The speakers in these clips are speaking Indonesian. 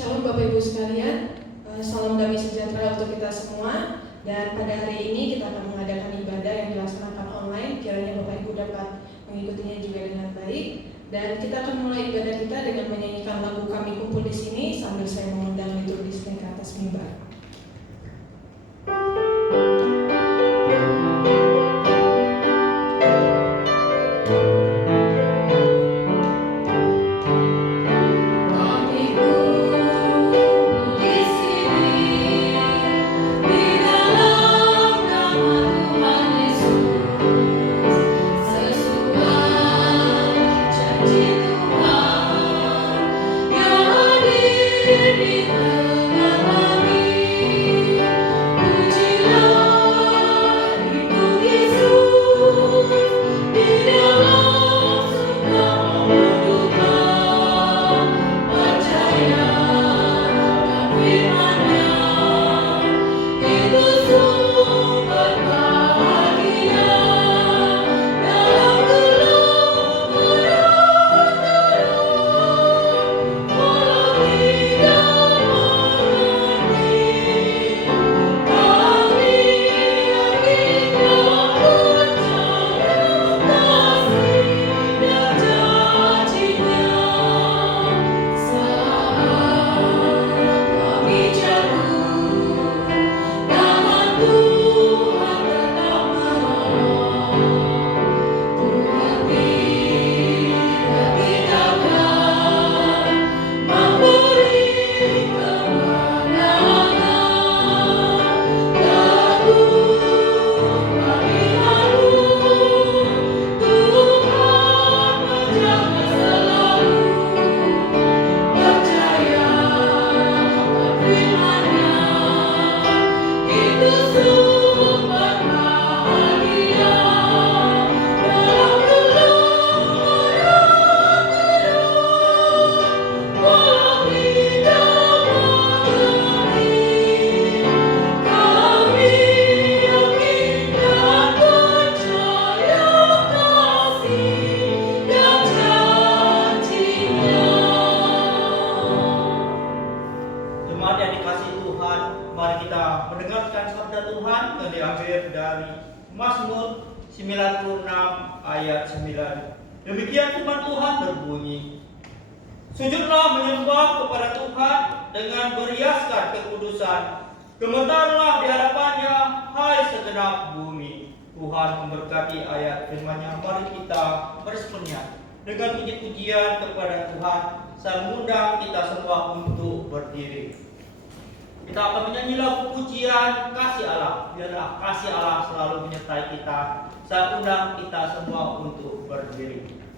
Shalom Bapak Ibu sekalian, salam damai sejahtera untuk kita semua. Dan pada hari ini kita akan mengadakan ibadah yang dilaksanakan online. Kiranya Bapak Ibu dapat mengikutinya juga dengan baik. Dan kita akan mulai ibadah kita dengan menyanyikan lagu Kami Kumpul di Sini sambil saya mengundang liturgisnya ke atas mimbar.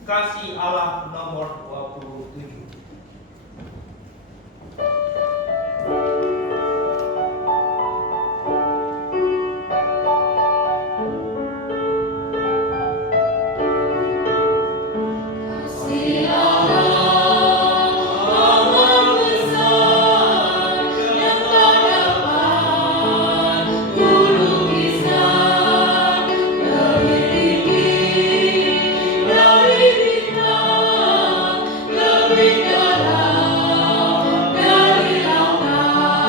Kasih Allah nomor 27. Lebih dalam dari lautan.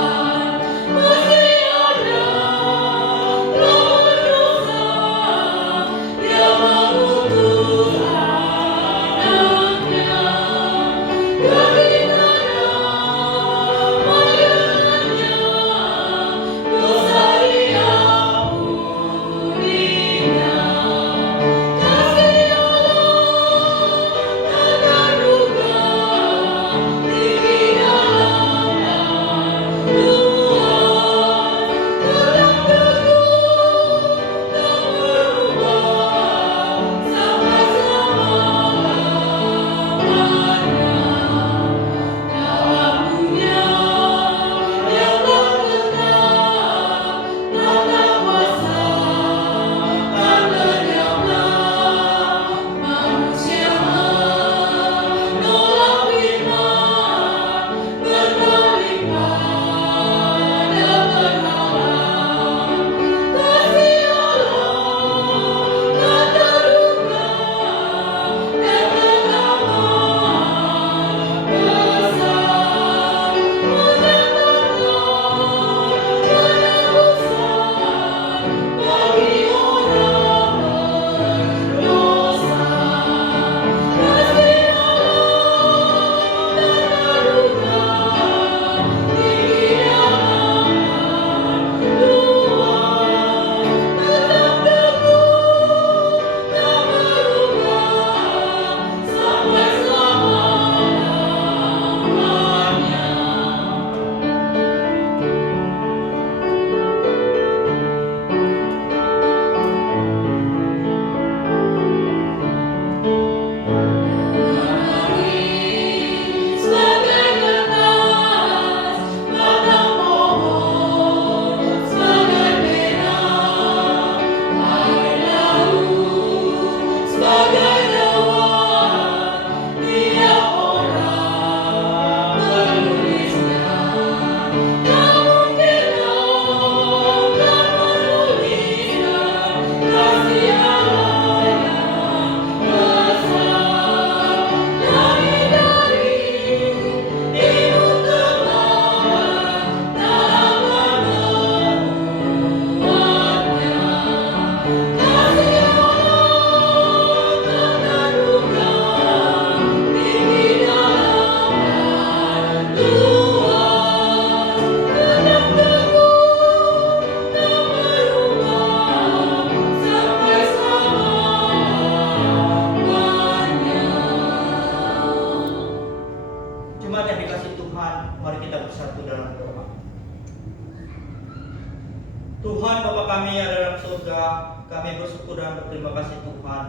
Tuhan Bapa kami yang ada dalam surga, kami bersyukur dan berterima kasih Tuhan.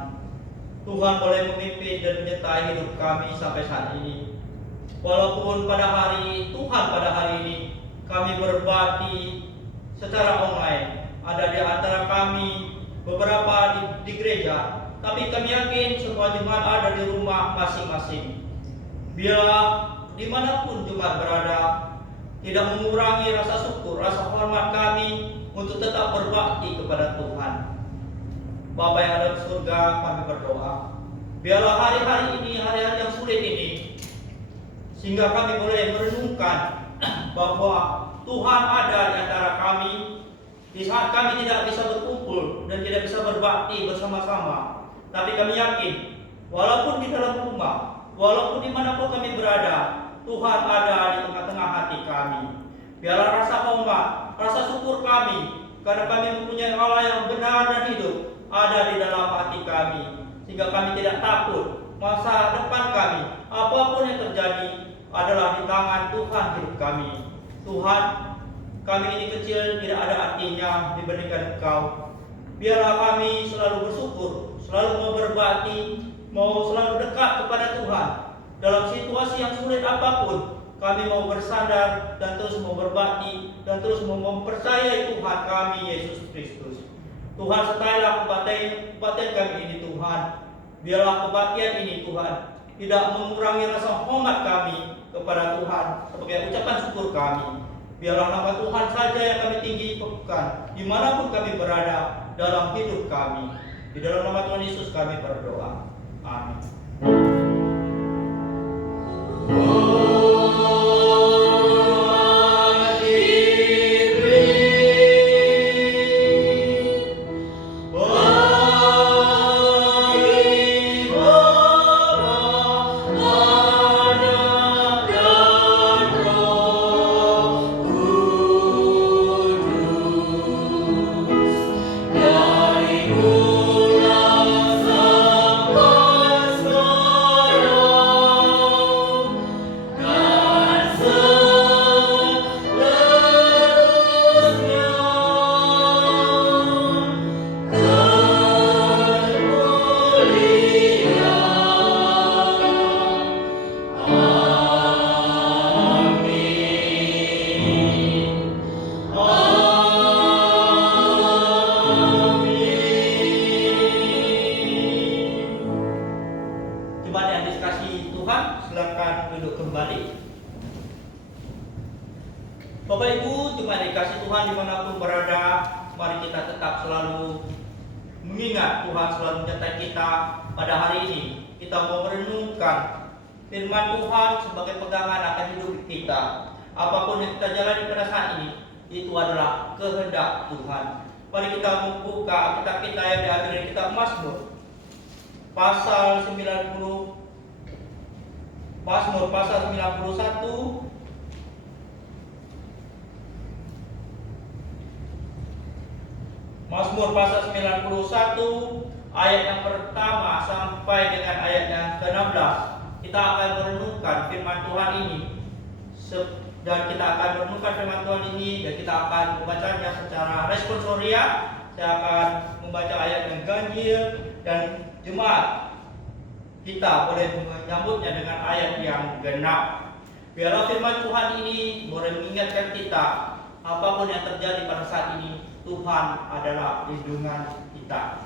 Tuhan boleh memimpin dan menyertai hidup kami sampai saat ini. Walaupun pada hari ini kami berbakti secara online, ada di antara kami beberapa di gereja, tapi kami yakin semua jemaat ada di rumah masing-masing. Biarlah dimanapun jemaat berada, tidak mengurangi rasa syukur, rasa hormat kami untuk tetap berbakti kepada Tuhan. Bapa yang ada di surga, kami berdoa, biarlah hari-hari ini, hari-hari yang sulit ini, sehingga kami boleh merenungkan bahwa Tuhan ada di antara kami di saat kami tidak bisa berkumpul dan tidak bisa berbakti bersama-sama. Tapi kami yakin, walaupun di dalam rumah, walaupun dimanapun kami berada, Tuhan ada di tengah-tengah hati kami. Biarlah rasa hormat, rasa syukur kami, karena kami mempunyai Allah yang benar dan hidup, ada di dalam hati kami, sehingga kami tidak takut masa depan kami, apapun yang terjadi adalah di tangan Tuhan hidup kami. Tuhan, kami ini kecil, tidak ada artinya dibandingkan Engkau. Biarlah kami selalu bersyukur, selalu mau berbakti, mau selalu dekat kepada Tuhan. Dalam situasi yang sulit apapun, kami mau bersandar dan terus mau berbakti dan terus mau mempercayai Tuhan kami Yesus Kristus. Tuhan, sertailah kebaktian kami ini Tuhan. Biarlah kebaktian ini Tuhan tidak mengurangi rasa hormat kami kepada Tuhan sebagai ucapan syukur kami. Biarlah nama Tuhan saja yang kami tinggikan dimanapun kami berada dalam hidup kami. Di dalam nama Tuhan Yesus kami berdoa. Amin. Bapak Ibu, jemaat dikasih Tuhan dimanapun berada, mari kita tetap selalu mengingat Tuhan selalu menyertai kita pada hari ini. Kita mau merenungkan firman Tuhan sebagai pegangan akan hidup kita. Apapun yang kita jalani pada saat ini, itu adalah kehendak Tuhan. Mari kita membuka kitab kita yang diambil dari kitab Mazmur pasal 90, Mazmur pasal 91. Mazmur pasal 91 ayat yang pertama sampai dengan ayat yang ke-16. Kita akan merenungkan firman Tuhan ini dan kita akan merenungkan firman Tuhan ini dan kita akan membacanya secara responsoria. Saya akan membaca ayat yang ganjil dan jemaat kita boleh menyambutnya dengan ayat yang genap. Biarlah firman Tuhan ini boleh mengingatkan kita apapun yang terjadi pada saat ini, Tuhan adalah lindungan kita.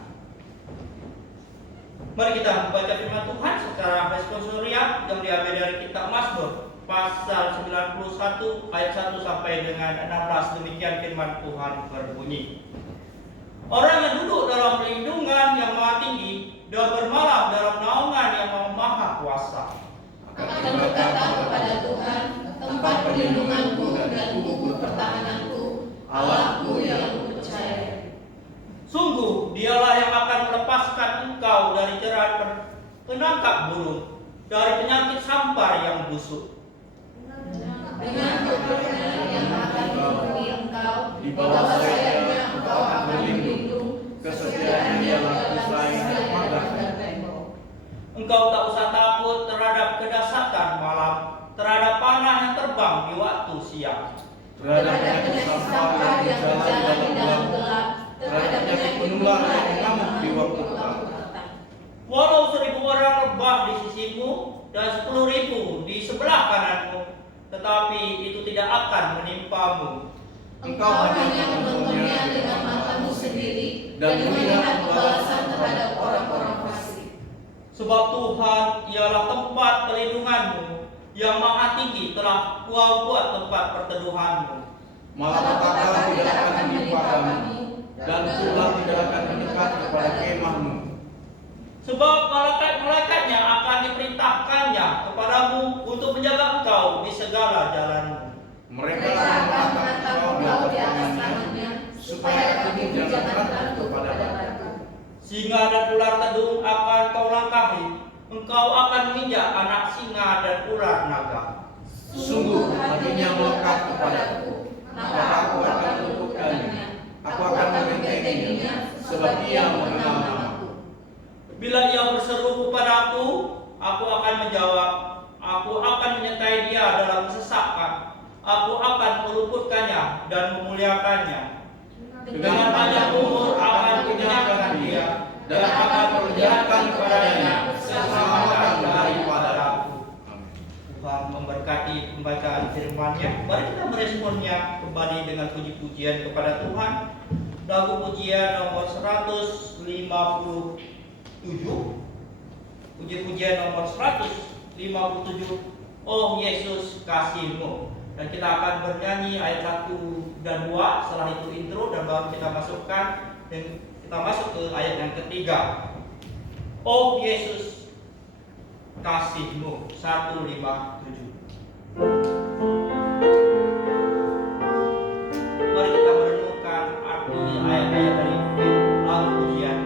Mari kita membaca firman Tuhan secara responsoria yang diambil dari kitab Mazmur pasal 91 ayat 1 sampai dengan 16. Demikian firman Tuhan berbunyi. Orang yang duduk dalam lindungan yang maha tinggi dan bermalam dalam naungan yang maha kuasa akan berkata kepada Tuhan, tempat perlindunganku dan buku pertahananku, Allahku yang percaya. Sungguh dialah yang akan melepaskan engkau dari jerat penangkap burung, dari penyakit sampar yang busuk. Dengan kotornya yang akan melindungi engkau, di bawah sayapnya engkau akan berlindung, kesetiaan dia lapis lain dan tembok. Engkau tak usah takut terhadap kedahsyatan malam, terhadap panah yang terbang di waktu siang, terhadap penyakit sampar yang berjalan di dalam gelap, penyakit menular yang mengamuk di waktu petang. Walau 1000 orang rebah di sisimu dan 10.000 di sebelah kananmu, tetapi itu tidak akan menimpamu. Engkau hanya menontonnya dengan matamu sendiri dan melihat pembalasan terhadap orang-orang fasik. Sebab Tuhan ialah tempat perlindunganmu, yang maha tinggi telah Kau buat tempat perteduhanmu. Malapetaka tidak akan menimpa kamu, dan tulah tidak akan mendekat kepada kemahmu. Sebab malaikat-malaikatnya akan diperintahkannya kepadamu untuk menjaga engkau di segala jalanmu. Mereka akan mengangkat engkau di atas tangannya, supaya kamu jangan terjatuh kepada batu. Singa dan ular tedung akan kau langkahi, engkau akan menginjak anak singa dan ular naga. Sungguh hatinya melekat kepadaku, maka aku akan meluputkannya. Aku akan membentenginya, sebab ia mengenal namaku. Bila ia berseru kepadaku, aku akan menjawab. Aku akan menyertai dia dalam kesesakan. Aku akan meluputkannya dan memuliakannya. Dengan panjang umur akan kunyatakan dia, dan akan perlihatkan kepadanya keselamatan daripada aku. Tuhan memberkati pembacaan firman-Nya. Mari kita meresponnya kembali dengan puji-pujian kepada Tuhan. Lagu pujian nomor 157. Puji-pujian nomor 157. Oh Yesus kasih-Mu. Dan kita akan bernyanyi ayat 1 dan 2. Setelah itu intro dan baru kita masukkan dan kita masuk ke ayat yang ketiga. Oh Yesus kasih-Mu. 157. Mari kita merenungkan arti ayat-ayat dari lagu pujian.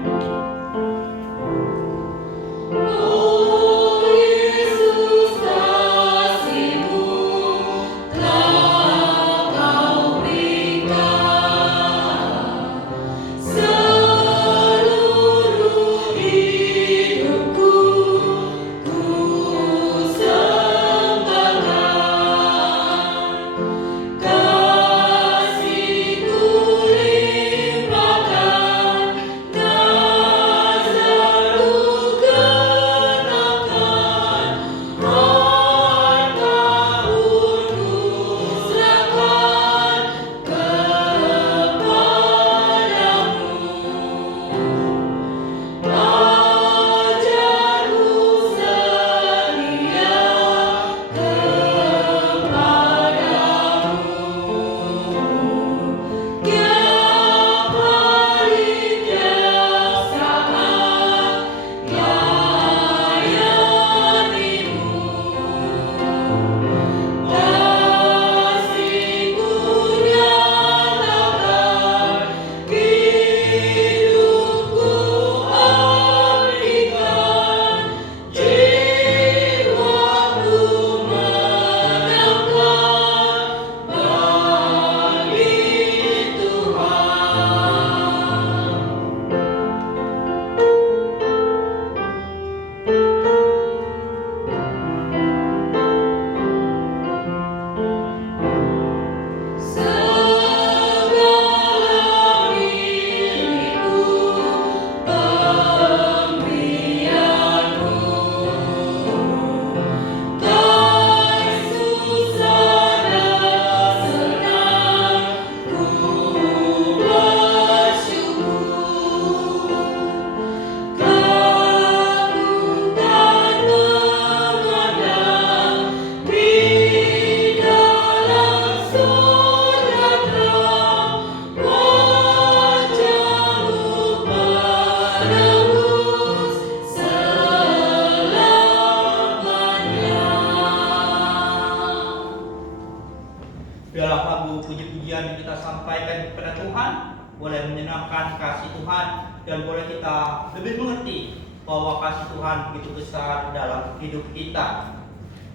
Biarlah lagu puji-pujian yang kita sampaikan kepada Tuhan boleh menyenangkan kasih Tuhan dan boleh kita lebih mengerti bahwa kasih Tuhan begitu besar dalam hidup kita.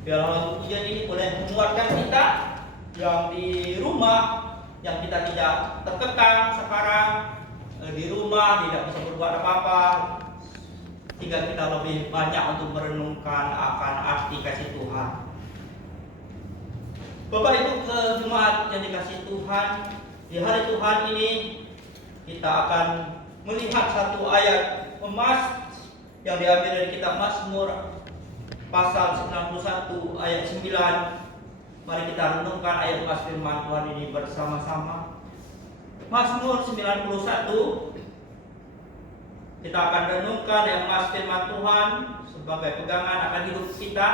Biarlah lagu pujian ini boleh menguatkan kita yang di rumah, yang kita tidak terkekang sekarang di rumah tidak bisa berbuat apa-apa, sehingga kita lebih banyak untuk merenungkan akan arti kasih Tuhan. Bapak Ibu jemaat yang dikasihi Tuhan, di hari Tuhan ini kita akan melihat satu ayat emas yang diambil dari kitab Mazmur pasal 91 ayat 9. Mari kita renungkan ayat emas firman Tuhan ini bersama-sama. Mazmur 91, kita akan renungkan ayat emas firman Tuhan sebagai pegangan akan hidup kita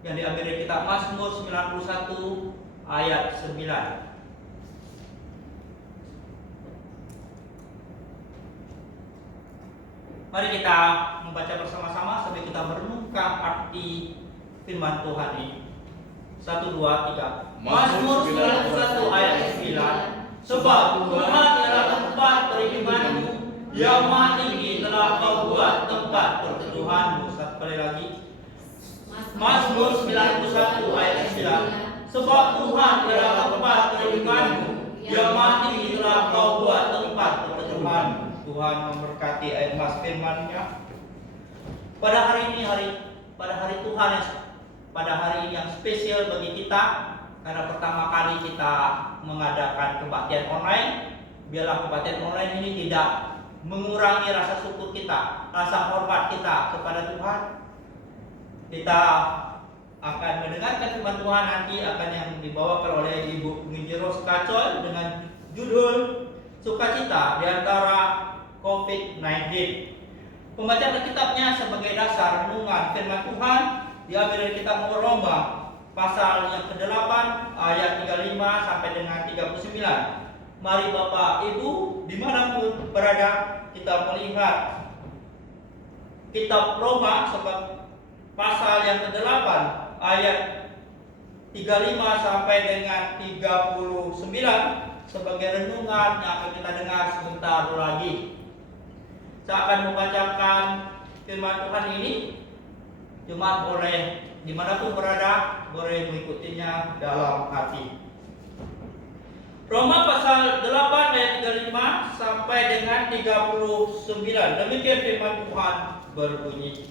yang diambil dari kitab Mazmur 91 ayat 9. Mari kita membaca bersama-sama sambil kita merenungkan arti firman Tuhan ini. 1, 2, 3. Mazmur 91 ayat 9. Sebab Tuhan ialah tempat perlindunganmu, yang maha tinggi telah kau buat tempat perteduhanmu. Satu kali lagi. Mazmur 91 ayat 9. Sebab Tuhan ialah tempat perlindunganmu, yang maha tinggi telah kau buat tempat perteduhanmu. Tuhan memberkati ayat emas firman-Nya. Pada hari ini pada hari Tuhan pada hari yang spesial bagi kita, karena pertama kali kita mengadakan kebaktian online. Biarlah kebaktian online ini tidak mengurangi rasa syukur kita, rasa hormat kita kepada Tuhan. Kita akan mendengarkan firman Tuhan nanti akan yang dibawakan oleh Ibu Penginjil Roska Choi dengan judul Sukacita di antara COVID-19. Pembacaan Alkitabnya sebagai dasar renungan firman Tuhan diambil dari kitab Roma pasal yang ke-8 ayat 35 sampai dengan 39. Mari Bapak Ibu dimanapun berada, kita melihat kitab Roma pasal yang ke-8 ayat 35 sampai dengan 39 sebagai renungan yang akan kita dengar sebentar lagi. Saya akan membacakan firman Tuhan ini. Jemaat boleh dimanapun berada, boleh mengikutinya dalam hati. Roma pasal 8 ayat 35 sampai dengan 39. Demikian firman Tuhan berbunyi.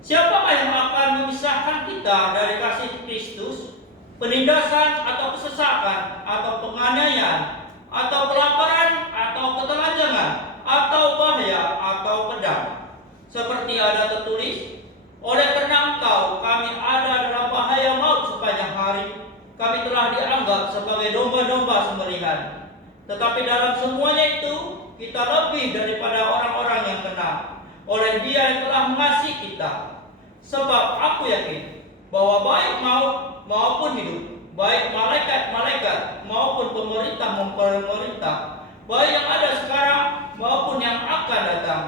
Siapakah yang akan memisahkan kita dari kasih Kristus? Penindasan atau kesesakan atau penganiayaan atau kelaparan atau ketelanjangan atau bahaya atau pedang? Seperti ada tertulis, oleh karena Engkau kami ada dalam bahaya maut sepanjang hari. Kami telah dianggap sebagai domba-domba sembelihan. Tetapi dalam semuanya itu kita lebih daripada orang-orang yang benar oleh Dia yang telah mengasihi kita. Sebab aku yakin bahwa baik maut maupun hidup, baik malaikat-malaikat maupun pemerintah-pemerintah, baik yang ada sekarang maupun yang akan datang,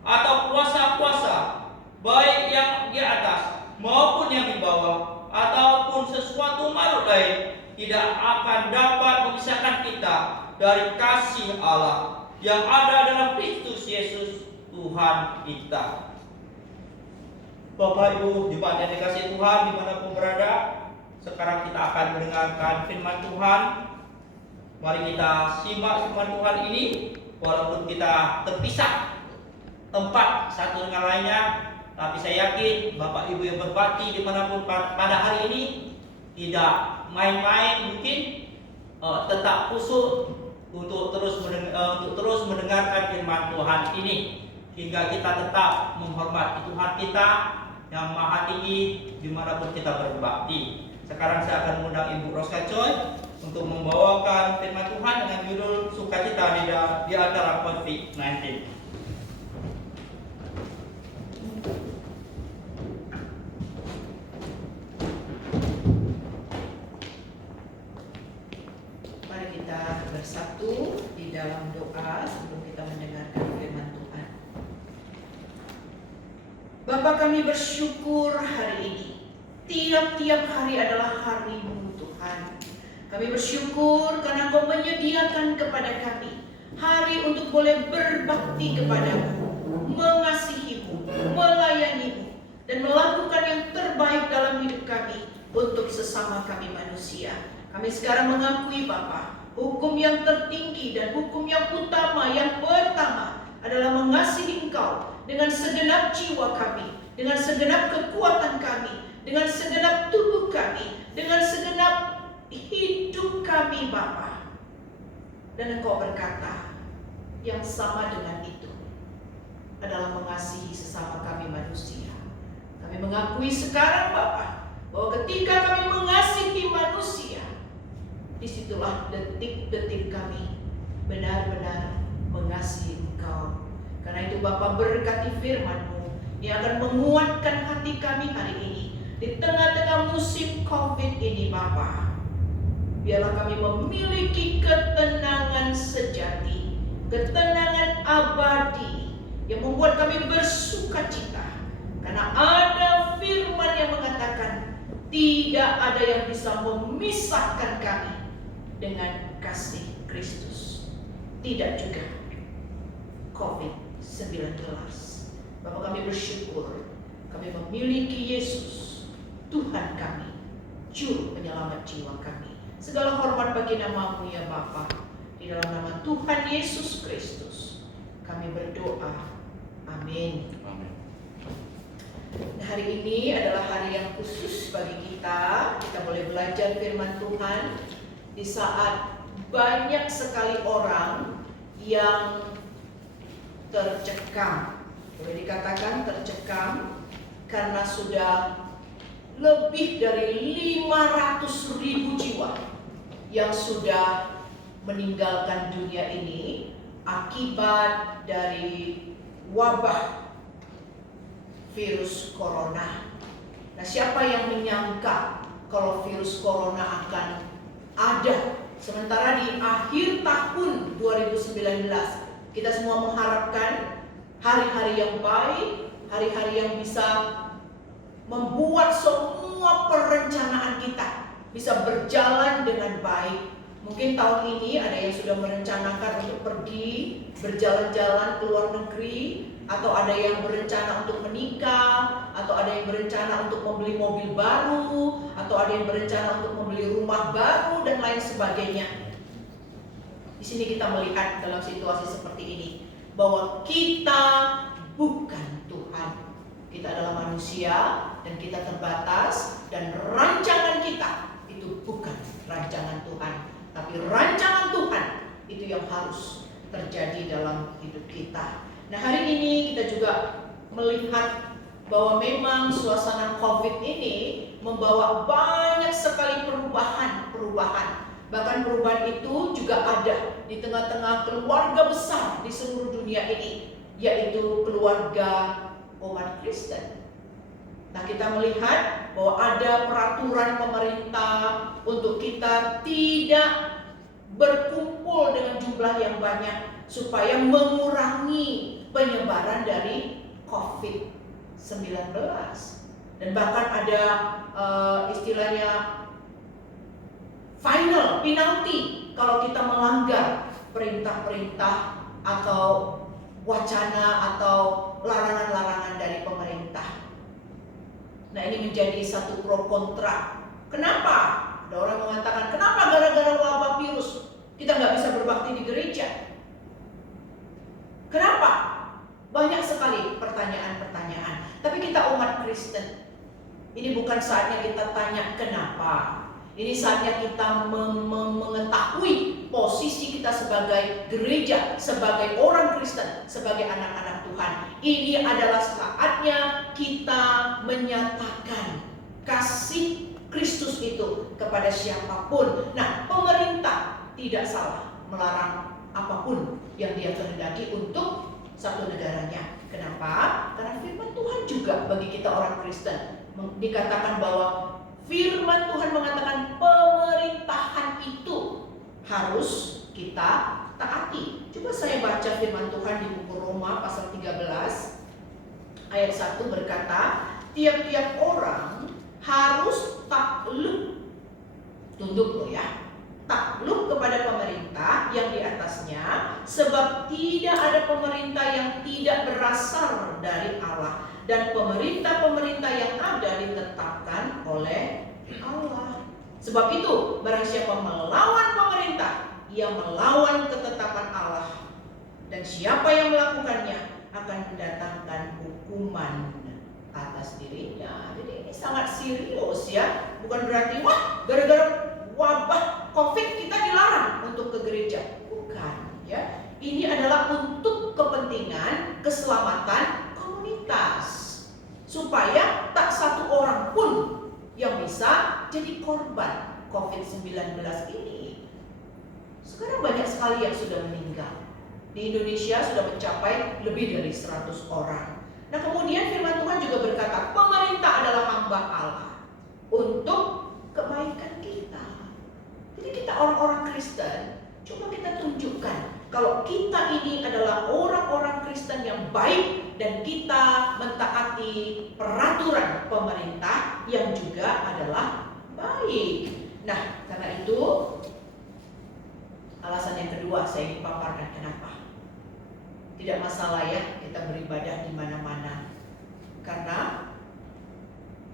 atau kuasa-kuasa, baik yang di atas maupun yang di bawah, ataupun sesuatu makhluk lain, tidak akan dapat memisahkan kita dari kasih Allah yang ada dalam Kristus Yesus Tuhan kita. Bapak Ibu jemaat yang dikasihi Tuhan dimanapun berada, sekarang kita akan mendengarkan firman Tuhan. Mari kita simak firman Tuhan ini, walaupun kita terpisah tempat satu dengan lainnya, tapi saya yakin Bapak Ibu yang berbakti dimanapun pada hari ini tidak main-main, mungkin tetap khusyuk untuk terus mendengarkan firman Tuhan ini, hingga kita tetap menghormati Tuhan kita yang maha tinggi dimanapun kita berbakti. Sekarang saya akan mengundang Ibu Roska Choi untuk membawakan firman Tuhan dengan judul Sukacita di antara COVID-19. Mari kita bersatu di dalam doa sebelum kita mendengarkan firman Tuhan. Bapa, kami bersyukur hari ini. Tiap-tiap hari adalah hari-Mu Tuhan. Kami bersyukur karena Engkau menyediakan kepada kami hari untuk boleh berbakti kepada-Mu, mengasihi-Mu, melayani-Mu, dan melakukan yang terbaik dalam hidup kami untuk sesama kami manusia. Kami sekarang mengakui Bapa, hukum yang tertinggi dan hukum yang utama yang pertama adalah mengasihi Engkau dengan segenap jiwa kami, dengan segenap kekuatan kami, dengan segenap tubuh kami, dengan segenap hidup kami Bapa. Dan Engkau berkata, yang sama dengan itu adalah mengasihi sesama kami manusia. Kami mengakui sekarang Bapa, bahwa ketika kami mengasihi manusia, disitulah detik-detik kami benar-benar mengasihi Engkau. Karena itu Bapa, berkati firman-Mu yang akan menguatkan hati kami hari ini di tengah-tengah musim COVID ini Bapa. Biarlah kami memiliki ketenangan sejati, ketenangan abadi yang membuat kami bersuka cita. Karena ada firman yang mengatakan tidak ada yang bisa memisahkan kami dengan kasih Kristus. Tidak juga COVID-19. Bapak, kami bersyukur kami memiliki Yesus, Tuhan kami, Juru Penyelamat jiwa kami. Segala hormat bagi nama-Mu ya Bapa. Di dalam nama Tuhan Yesus Kristus kami berdoa. Amin. Amin. Nah, hari ini adalah hari yang khusus bagi kita. Kita boleh belajar firman Tuhan di saat banyak sekali orang yang tercekam. Boleh dikatakan tercekam karena sudah lebih dari 500.000 jiwa yang sudah meninggalkan dunia ini akibat dari wabah virus corona. Nah, siapa yang menyangka kalau virus corona akan ada? Sementara di akhir tahun 2019 kita semua mengharapkan hari-hari yang baik, hari-hari yang bisa membuat semua perencanaan kita bisa berjalan dengan baik. Mungkin tahun ini ada yang sudah merencanakan untuk pergi berjalan-jalan ke luar negeri, atau ada yang berencana untuk menikah, atau ada yang berencana untuk membeli mobil baru, atau ada yang berencana untuk membeli rumah baru dan lain sebagainya. Di sini kita melihat dalam situasi seperti ini bahwa kita bukan Tuhan. Kita adalah manusia dan kita terbatas, dan rancangan kita itu bukan rancangan Tuhan, tapi rancangan Tuhan itu yang harus terjadi dalam hidup kita. Nah, hari ini kita juga melihat bahwa memang suasana COVID ini membawa banyak sekali perubahan. Bahkan perubahan itu juga ada di tengah-tengah keluarga besar di seluruh dunia ini, yaitu keluarga umat Kristen. Nah, kita melihat bahwa ada peraturan pemerintah untuk kita tidak berkumpul dengan jumlah yang banyak supaya mengurangi penyebaran dari COVID-19. Dan bahkan ada istilahnya penalti kalau kita melanggar perintah-perintah atau wacana atau larangan-larangan dari pemerintah. Nah, ini menjadi satu pro kontra. Kenapa? Ada orang mengatakan, kenapa gara-gara wabah virus kita nggak bisa berbakti di gereja? Kenapa? Banyak sekali pertanyaan-pertanyaan. Tapi kita umat Kristen, ini bukan saatnya kita tanya kenapa. Ini saatnya kita mengetahui posisi kita sebagai gereja, sebagai orang Kristen, sebagai anak-anak Tuhan. Ini adalah saatnya kita menyatakan kasih Kristus itu kepada siapapun. Nah, pemerintah tidak salah melarang apapun yang dia kehendaki untuk satu negaranya. Kenapa? Karena firman Tuhan juga bagi kita orang Kristen dikatakan bahwa firman Tuhan mengatakan pemerintahan itu harus kita taati. Coba saya baca firman Tuhan di buku Roma pasal 13 ayat 1 berkata, tiap-tiap orang harus takluk, tunduk loh ya, takluk kepada pemerintah yang di atasnya, sebab tidak ada pemerintah yang tidak berasal dari Allah, dan pemerintah-pemerintah yang ada ditetapkan oleh Allah. Sebab itu, barang siapa melawan pemerintah, ia melawan ketetapan Allah, dan siapa yang melakukannya akan mendatangkan hukuman atas dirinya. Jadi ini sangat serius ya. Bukan berarti wah gara-gara wabah COVID kita dilarang untuk ke gereja. Bukan ya. Ini adalah untuk kepentingan keselamatan komunitas, supaya tak satu orang pun yang bisa jadi korban COVID-19 ini. Sekarang banyak sekali yang sudah meninggal. Di Indonesia sudah mencapai lebih dari 100 orang. Nah, kemudian firman Tuhan juga berkata, pemerintah adalah hamba Allah untuk kebaikan kita. Jadi kita orang-orang Kristen, coba kita tunjukkan kalau kita ini adalah orang-orang Kristen yang baik dan kita mentaati peraturan pemerintah yang juga adalah baik. Nah, karena itu alasan yang kedua saya ingin paparkan kenapa. Tidak masalah ya kita beribadah di mana-mana. Karena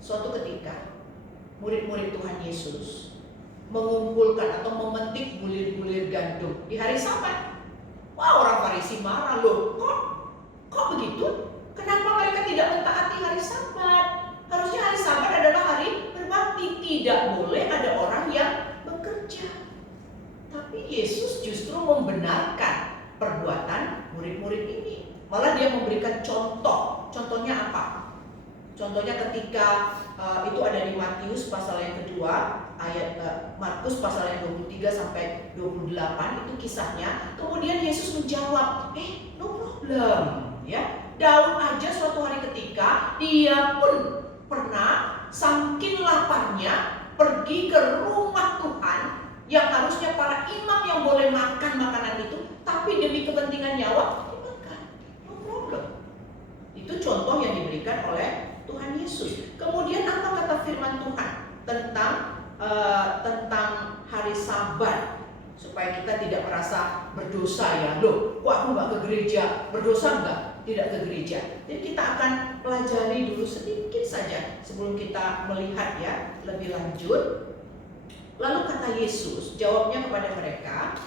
suatu ketika murid-murid Tuhan Yesus mengumpulkan atau memetik bulir-bulir gandum di hari Sabat. Wah, orang Farisi marah loh. Kok begitu? Kenapa mereka tidak mentaati hari Sabat? Harusnya hari Sabat adalah hari berbakti. Tidak boleh ada orang yang bekerja. Tapi Yesus justru membenarkan perbuatan murid-murid ini. Malah dia memberikan contoh. Contohnya apa? Contohnya ketika itu ada di Matius pasal yang kedua, ayat Markus pasal yang 23 sampai 28 itu kisahnya. Kemudian Yesus menjawab, no problem, ya. Daud aja suatu hari ketika dia pun pernah saking laparnya pergi ke rumah Tuhan yang harusnya para imam yang boleh makan makanan itu, tapi demi kepentingan nyawa dimakan, no problem. Itu contoh yang diberikan oleh Tuhan Yesus. Kemudian apa kata firman Tuhan tentang hari Sabat, supaya kita tidak merasa berdosa ya. Loh, kok aku nggak ke gereja? Berdosa nggak? Tidak ke gereja. Jadi kita akan pelajari dulu sedikit saja sebelum kita melihat ya lebih lanjut. Lalu kata Yesus, jawabnya kepada mereka,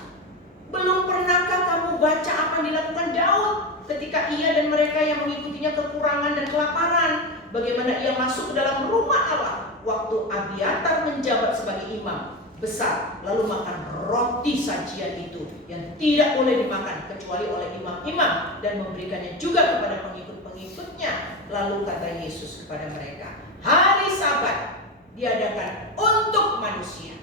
belum pernahkah kamu baca apa yang dilakukan Daud ketika ia dan mereka yang mengikutinya kekurangan dan kelaparan? Bagaimana ia masuk ke dalam rumah Allah waktu Abiatar menjabat sebagai imam besar, lalu makan roti sajian itu yang tidak boleh dimakan kecuali oleh imam-imam dan memberikannya juga kepada pengikut-pengikutnya. Lalu kata Yesus kepada mereka, hari Sabat diadakan untuk manusia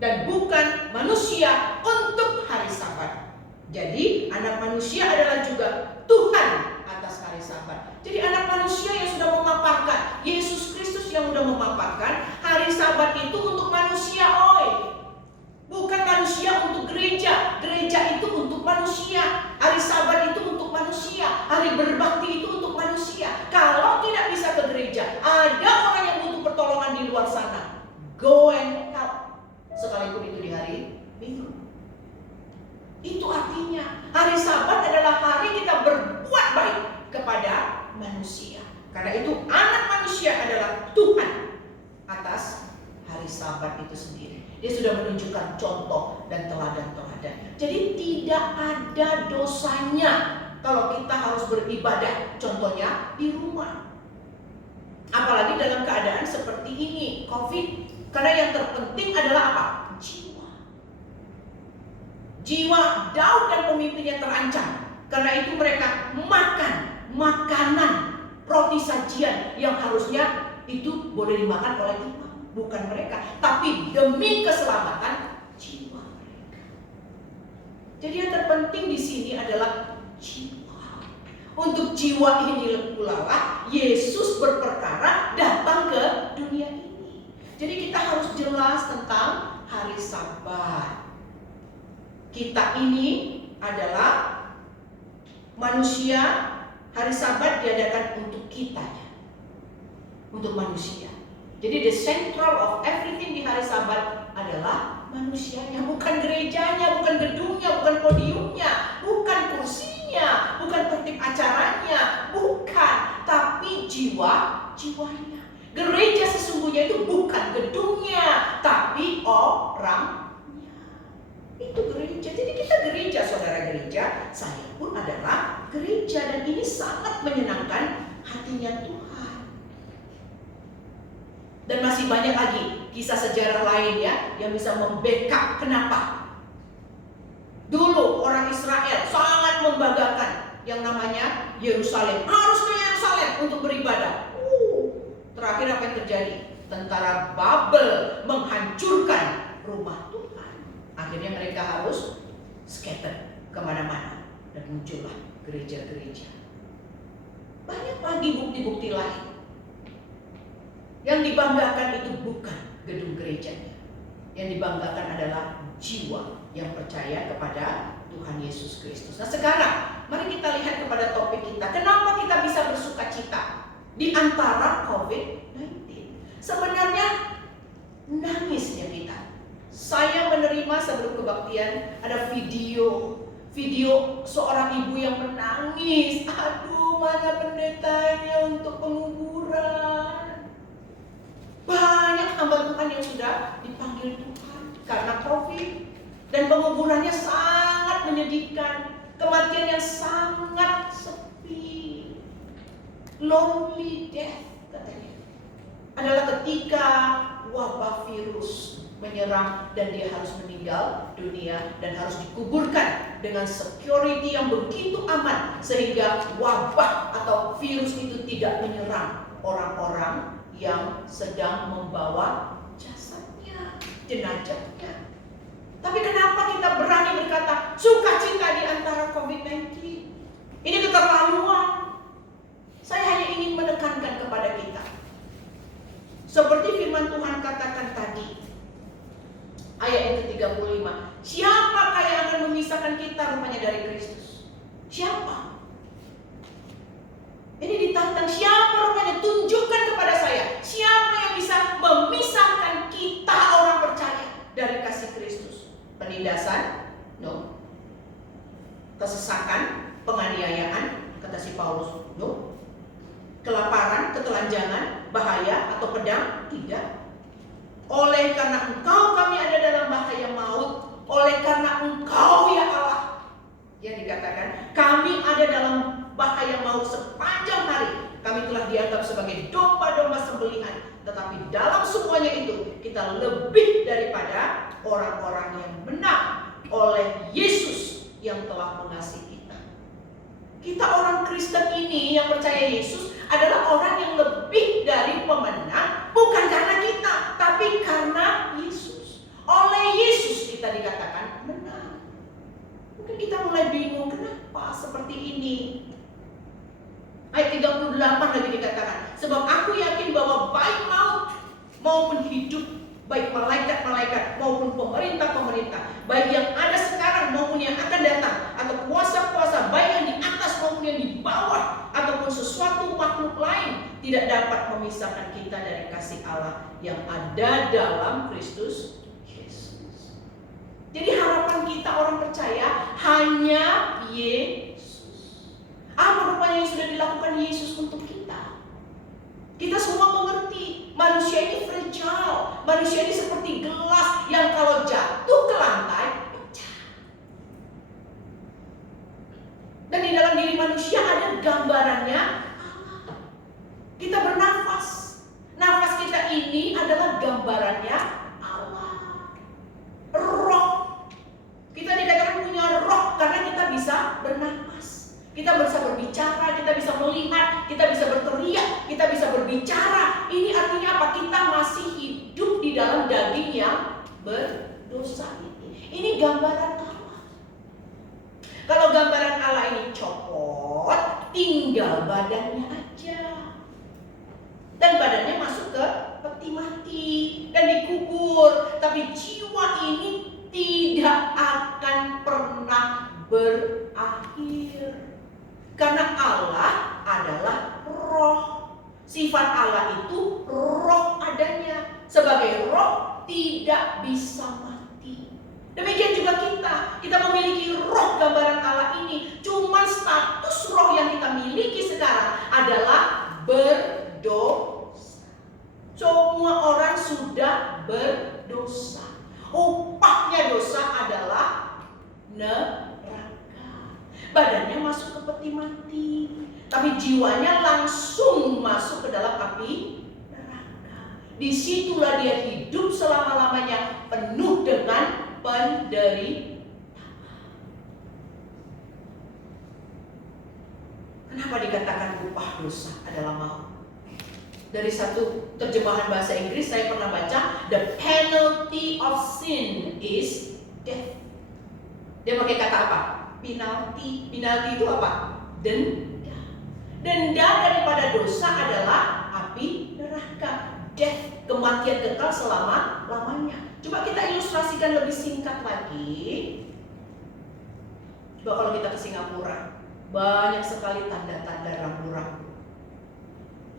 dan bukan manusia untuk hari Sabat. Jadi anak manusia adalah juga Tuhan atas hari Sabat. Jadi anak manusia yang sudah memaparkan, Yesus Kristus yang sudah memaparkan hari Sabat itu untuk manusia, bukan manusia untuk gereja. Gereja itu untuk manusia. Hari Sabat itu untuk manusia. Hari berbakti itu untuk manusia. Kalau tidak bisa ke gereja, ada orang yang butuh pertolongan di luar sana, go and help, sekalipun itu di hari Minggu. Itu artinya hari Sabat adalah hari kita berbuat baik kepada manusia. Karena itu anak manusia adalah Tuhan atas hari Sabat itu sendiri. Dia sudah menunjukkan contoh dan teladan-teladan. Jadi tidak ada dosanya kalau kita harus beribadah, contohnya di rumah. Apalagi dalam keadaan seperti ini, COVID. Karena yang terpenting adalah apa? Jiwa. Jiwa Daud dan pemimpinnya terancam. Karena itu mereka makan makanan roti sajian yang harusnya itu boleh dimakan oleh imam, bukan mereka, tapi demi keselamatan jiwa mereka. Jadi yang terpenting di sini adalah jiwa. Untuk jiwa ini pula lah Yesus berperkara datang ke dunia ini. Jadi kita harus jelas tentang hari Sabat. Kita ini adalah manusia. Hari Sabat diadakan untuk kita ya, untuk manusia. Jadi the central of everything di hari Sabat adalah manusianya, bukan gerejanya, bukan gedungnya, bukan podiumnya, bukan kursinya, bukan tertib acaranya, bukan, tapi jiwanya. Gereja sesungguhnya itu bukan gedungnya, tapi orangnya. Itu gereja. Jadi kita gereja, saudara gereja, saya pun adalah gereja, dan ini sangat menyenangkan hatinya Tuhan. Dan masih banyak lagi kisah sejarah lain ya yang bisa membackup kenapa Dulu orang Israel sangat membanggakan yang namanya Yerusalem. Harus ke Yerusalem untuk beribadah. Terakhir apa yang terjadi? Tentara Babel menghancurkan rumah Tuhan. Akhirnya mereka harus scatter kemana-mana. Dan muncullah gereja-gereja. Banyak lagi bukti-bukti lain. Yang dibanggakan itu bukan gedung gerejanya. Yang dibanggakan adalah jiwa yang percaya kepada Tuhan Yesus Kristus. Nah sekarang, mari kita lihat kepada topik kita. Kenapa kita bisa bersuka cita di antara COVID-19? Sebenarnya nangisnya kita. Saya menerima sebelum kebaktian ada video seorang ibu yang menangis. Aduh, mana pendetanya untuk penguburan? Banyak hamba Tuhan yang sudah dipanggil Tuhan karena COVID. Dan penguburannya sangat menyedihkan. Kematian yang sangat sepi. Lonely death katanya. Adalah ketika wabah virus menyerang dan dia harus meninggal dunia dan harus dikuburkan dengan security yang begitu aman sehingga wabah atau virus itu tidak menyerang orang-orang yang sedang membawa jasadnya, jenazahnya. Tapi kenapa kita berani berkata sukacita di antara COVID-19? Ini keterlaluan. Saya hanya ingin menekankan kepada kita. Seperti firman Tuhan katakan tadi, ayat yang ke-35. Siapakah yang akan memisahkan kita rupanya dari Kristus? Siapa? Ini ditantang, siapa rupanya? Tunjukkan kepada saya. Siapa yang bisa memisahkan kita orang percaya dari kasih Kristus? Penindasan? No. Kesesakan? Penganiayaan? Kata si Paulus? No. Kelaparan? Ketelanjangan? Bahaya? Atau pedang? Tidak. Oleh karena engkau kami ada dalam bahaya maut. Oleh karena engkau ya Allah, yang dikatakan kami ada dalam bahaya maut sepanjang hari. Kami telah dianggap sebagai domba-domba sembelihan. Tetapi dalam semuanya itu kita lebih daripada orang-orang yang menang oleh Yesus yang telah mengasihi kita. Kita orang Kristen ini yang percaya Yesus adalah orang yang lebih dari pemenang. Bukan karena kita, tapi karena Yesus. Oleh Yesus kita dikatakan menang. Mungkin kita mulai bingung kenapa seperti ini. Ayat 38 lagi dikatakan, sebab aku yakin bahwa baik maut maupun hidup, baik malaikat-malaikat maupun pemerintah-pemerintah, baik yang ada sekarang maupun yang akan datang, atau kuasa-kuasa, baik yang di atas maupun yang di bawah, ataupun sesuatu makhluk lain, tidak dapat memisahkan kita dari kasih Allah yang ada dalam Kristus Yesus. Jadi harapan kita orang percaya hanya Yesus. Apa rupanya yang sudah dilakukan Yesus untuk kita? Kita semua mengerti manusia ini fragile. Manusia ini seperti gelas yang kalau jatuh ke lantai pecah. Dan di dalam diri manusia ada gambarannya Allah. Kita bernafas. Nafas kita ini adalah gambarannya Allah. Roh. Kita dikatakan punya roh karena kita bisa bernafas. Kita bisa berbicara, kita bisa melihat, kita bisa berteriak, kita bisa berbicara. Ini artinya apa? Kita masih hidup di dalam daging yang berdosa ini. Ini gambaran Allah. Kalau gambaran Allah ini copot, tinggal badannya aja. Dan badannya masuk ke peti mati dan dikubur. Tapi jiwa ini tidak akan pernah berakhir. Karena Allah adalah roh. Sifat Allah itu roh adanya. Sebagai roh tidak bisa mati. Demikian juga kita memiliki roh gambaran Allah ini. Cuman status roh yang kita miliki sekarang adalah berdosa. Semua orang sudah berdosa. Upahnya dosa adalah neraka. Badannya masuk ke peti mati, tapi jiwanya langsung masuk ke dalam api neraka. Disitulah dia hidup selama-lamanya penuh dengan penderitaan. Kenapa dikatakan upah dosa adalah maut? Dari satu terjemahan bahasa Inggris saya pernah baca, the penalty of sin is death. Dia pakai kata apa? Penalty. Penalty itu apa? Denda. Denda daripada dosa adalah api neraka. Death, kematian kekal selama-lamanya. Coba kita ilustrasikan lebih singkat lagi. Coba kalau kita ke Singapura, banyak sekali tanda-tanda rambu-rambu.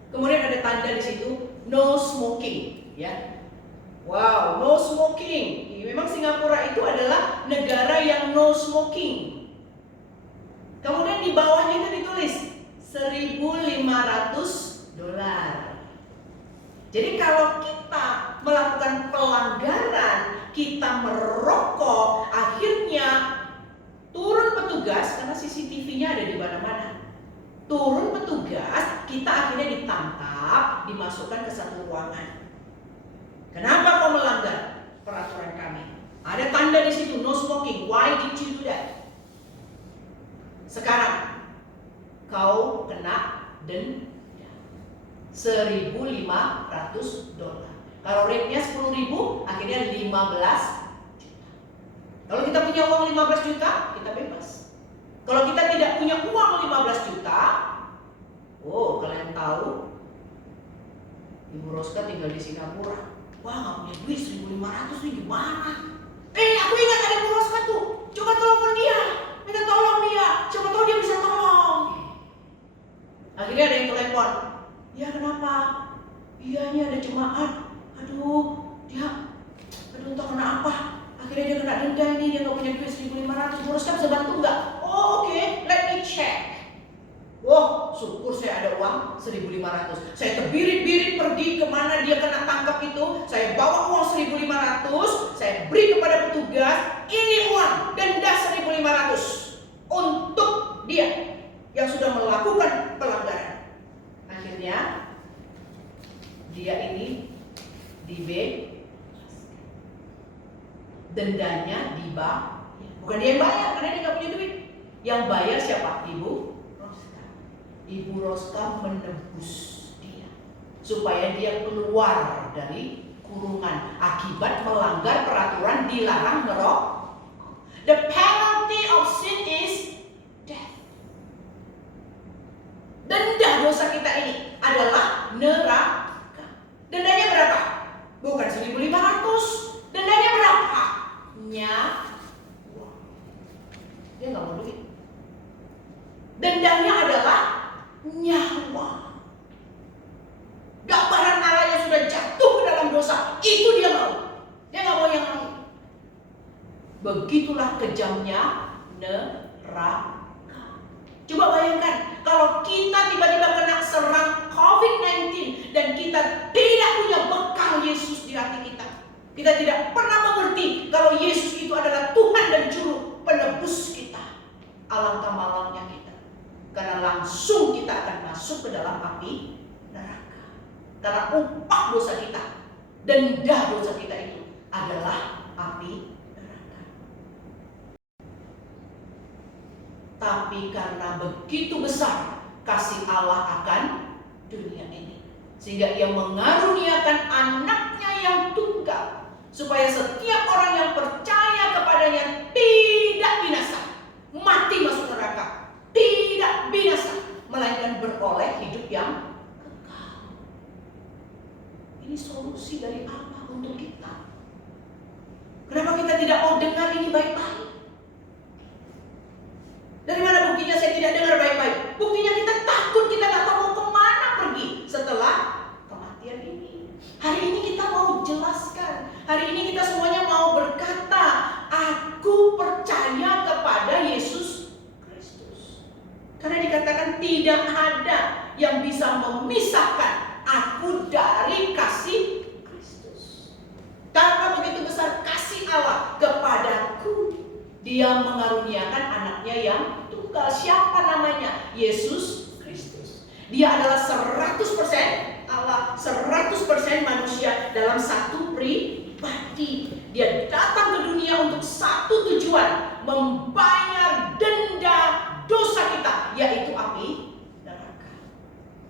Kemudian ada tanda di situ no smoking, ya. Wow, no smoking. Memang Singapura itu adalah negara yang no smoking. Kemudian di bawahnya itu ditulis $1.500. Jadi kalau kita melakukan pelanggaran, kita merokok, akhirnya turun petugas karena CCTV-nya ada di mana-mana. Turun petugas, kita akhirnya ditangkap, dimasukkan ke satu ruangan. Kenapa kau melanggar peraturan kami? Ada tanda di situ, no smoking. Why did you do that? Sekarang kau kena denda $1.500. Kalau rate-nya 10.000, akhirnya 15 juta. Kalau kita punya uang 15 juta, kita bebas. Kalau kita tidak punya uang 15 juta, oh kalian tahu, Ibu Roska tinggal di Singapura. Wah, nggak punya duit 1.500 nih gimana? Aku ingat ada Ibu Roska tuh. Coba telepon dia, minta tolong dia. Coba tahu dia bisa tolong. Akhirnya ada yang telepon. Ya kenapa? Iya ini ada jemaat. Aduh, entah kena apa. Akhirnya dia kena denda ini, dia nggak punya duit 1.500. Ibu Roska bisa bantu nggak? Oh oke, let me check. Wah, syukur saya ada uang 1.500. Saya terbirit-birit pergi kemana dia kena tangkap itu. Saya bawa uang 1.500, saya beri kepada petugas. Ini uang denda 1.500 untuk dia yang sudah melakukan pelanggaran. Akhirnya dia ini dendanya dibayar. Bukan dia yang bayar karena dia nggak punya duit. Yang bayar siapa? Ibu Roska. Ibu Roska menebus dia supaya dia keluar dari kurungan akibat melanggar peraturan dilarang merokok. The penalty of sin is death. Denda dosa kita ini adalah neraka. Dendanya berapa? Bukan 1.500. Dendanya berapa? Nyawa. Dia nggak mau duit. Dendanya adalah nyawa. Gambaran Allah yang sudah jatuh ke dalam dosa, itu dia mau. Dia nggak mau yang lain. Begitulah kejamnya neraka. Coba bayangkan kalau kita tiba-tiba kena serang COVID-19 dan kita tidak punya bekal Yesus di hati kita. Kita tidak pernah mengerti kalau Yesus itu adalah Tuhan dan Juru penebus kita. Alangkah malangnya kita. Karena langsung kita akan masuk ke dalam api neraka. Karena upah dosa kita, denda dosa kita itu adalah api neraka. Tapi karena begitu besar kasih Allah akan dunia ini, sehingga Ia mengaruniakan anaknya yang tunggal, supaya setiap orang yang percaya kepadanya tidak binasa, mati masuk neraka, tidak binasa, melainkan beroleh hidup yang kekal. Ini solusi dari Allah untuk kita. Kenapa kita tidak mau dengar ini baik-baik? Dari mana buktinya saya tidak dengar baik-baik? Buktinya kita takut, kita nggak tahu mau kemana pergi setelah kematian ini. Hari ini kita mau jelaskan. Hari ini kita semuanya mau berkata, aku percaya kepada Yesus Kristus. Karena dikatakan tidak ada yang bisa memisahkan aku dari kasih Kristus. Karena begitu besar kasih Allah kepadaku, Dia mengaruniakan anaknya yang tunggal. Siapa namanya? Yesus Kristus. Dia adalah 100% Allah, 100% manusia dalam satu pribadi. Dia datang ke dunia untuk satu tujuan, membayar denda dosa kita, yaitu api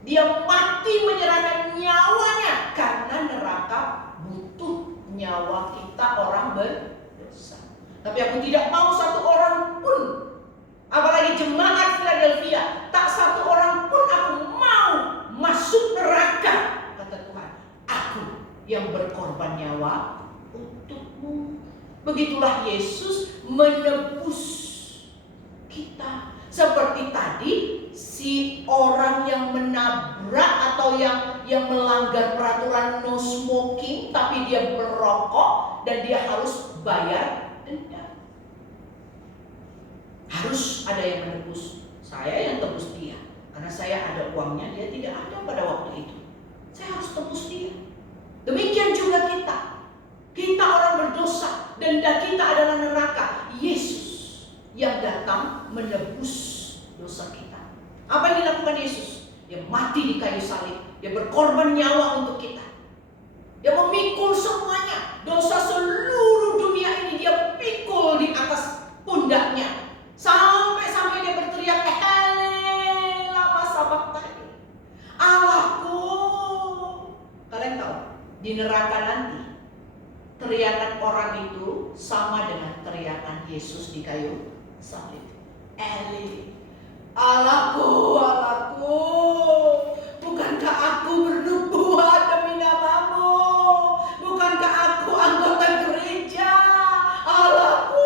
Dia mati menyerahkan nyawanya karena neraka butuh nyawa kita orang berdosa. Tapi aku tidak mau satu orang pun, apalagi jemaat Philadelphia, tak satu orang pun aku mau masuk neraka, kata Tuhan. Aku yang berkorban nyawa untukmu. Begitulah Yesus menebus kita. Seperti tadi si orang yang menabrak atau yang melanggar peraturan no smoking, tapi dia merokok dan dia harus bayar denda. Harus ada yang menebus. Saya yang tebus dia, karena saya ada uangnya, dia tidak ada pada waktu itu. Saya harus tebus dia. Demikian juga kita. Kita orang berdosa, denda kita adalah neraka. Yesus yang datang menebus dosa kita. Apa yang dilakukan Yesus? Dia mati di kayu salib. Dia berkorban nyawa untuk kita. Dia memikul semuanya. Dosa seluruh dunia ini dia pikul di atas pundaknya. Sampai dia berteriak, Ele lama sabachthani. Allahku. Kalian tahu, di neraka nanti teriakan orang itu sama dengan teriakan Yesus di kayu salib. Eli, Allahku, Allahku, bukankah aku bernubuat demi namamu? Bukankah aku anggota gereja? Allahku.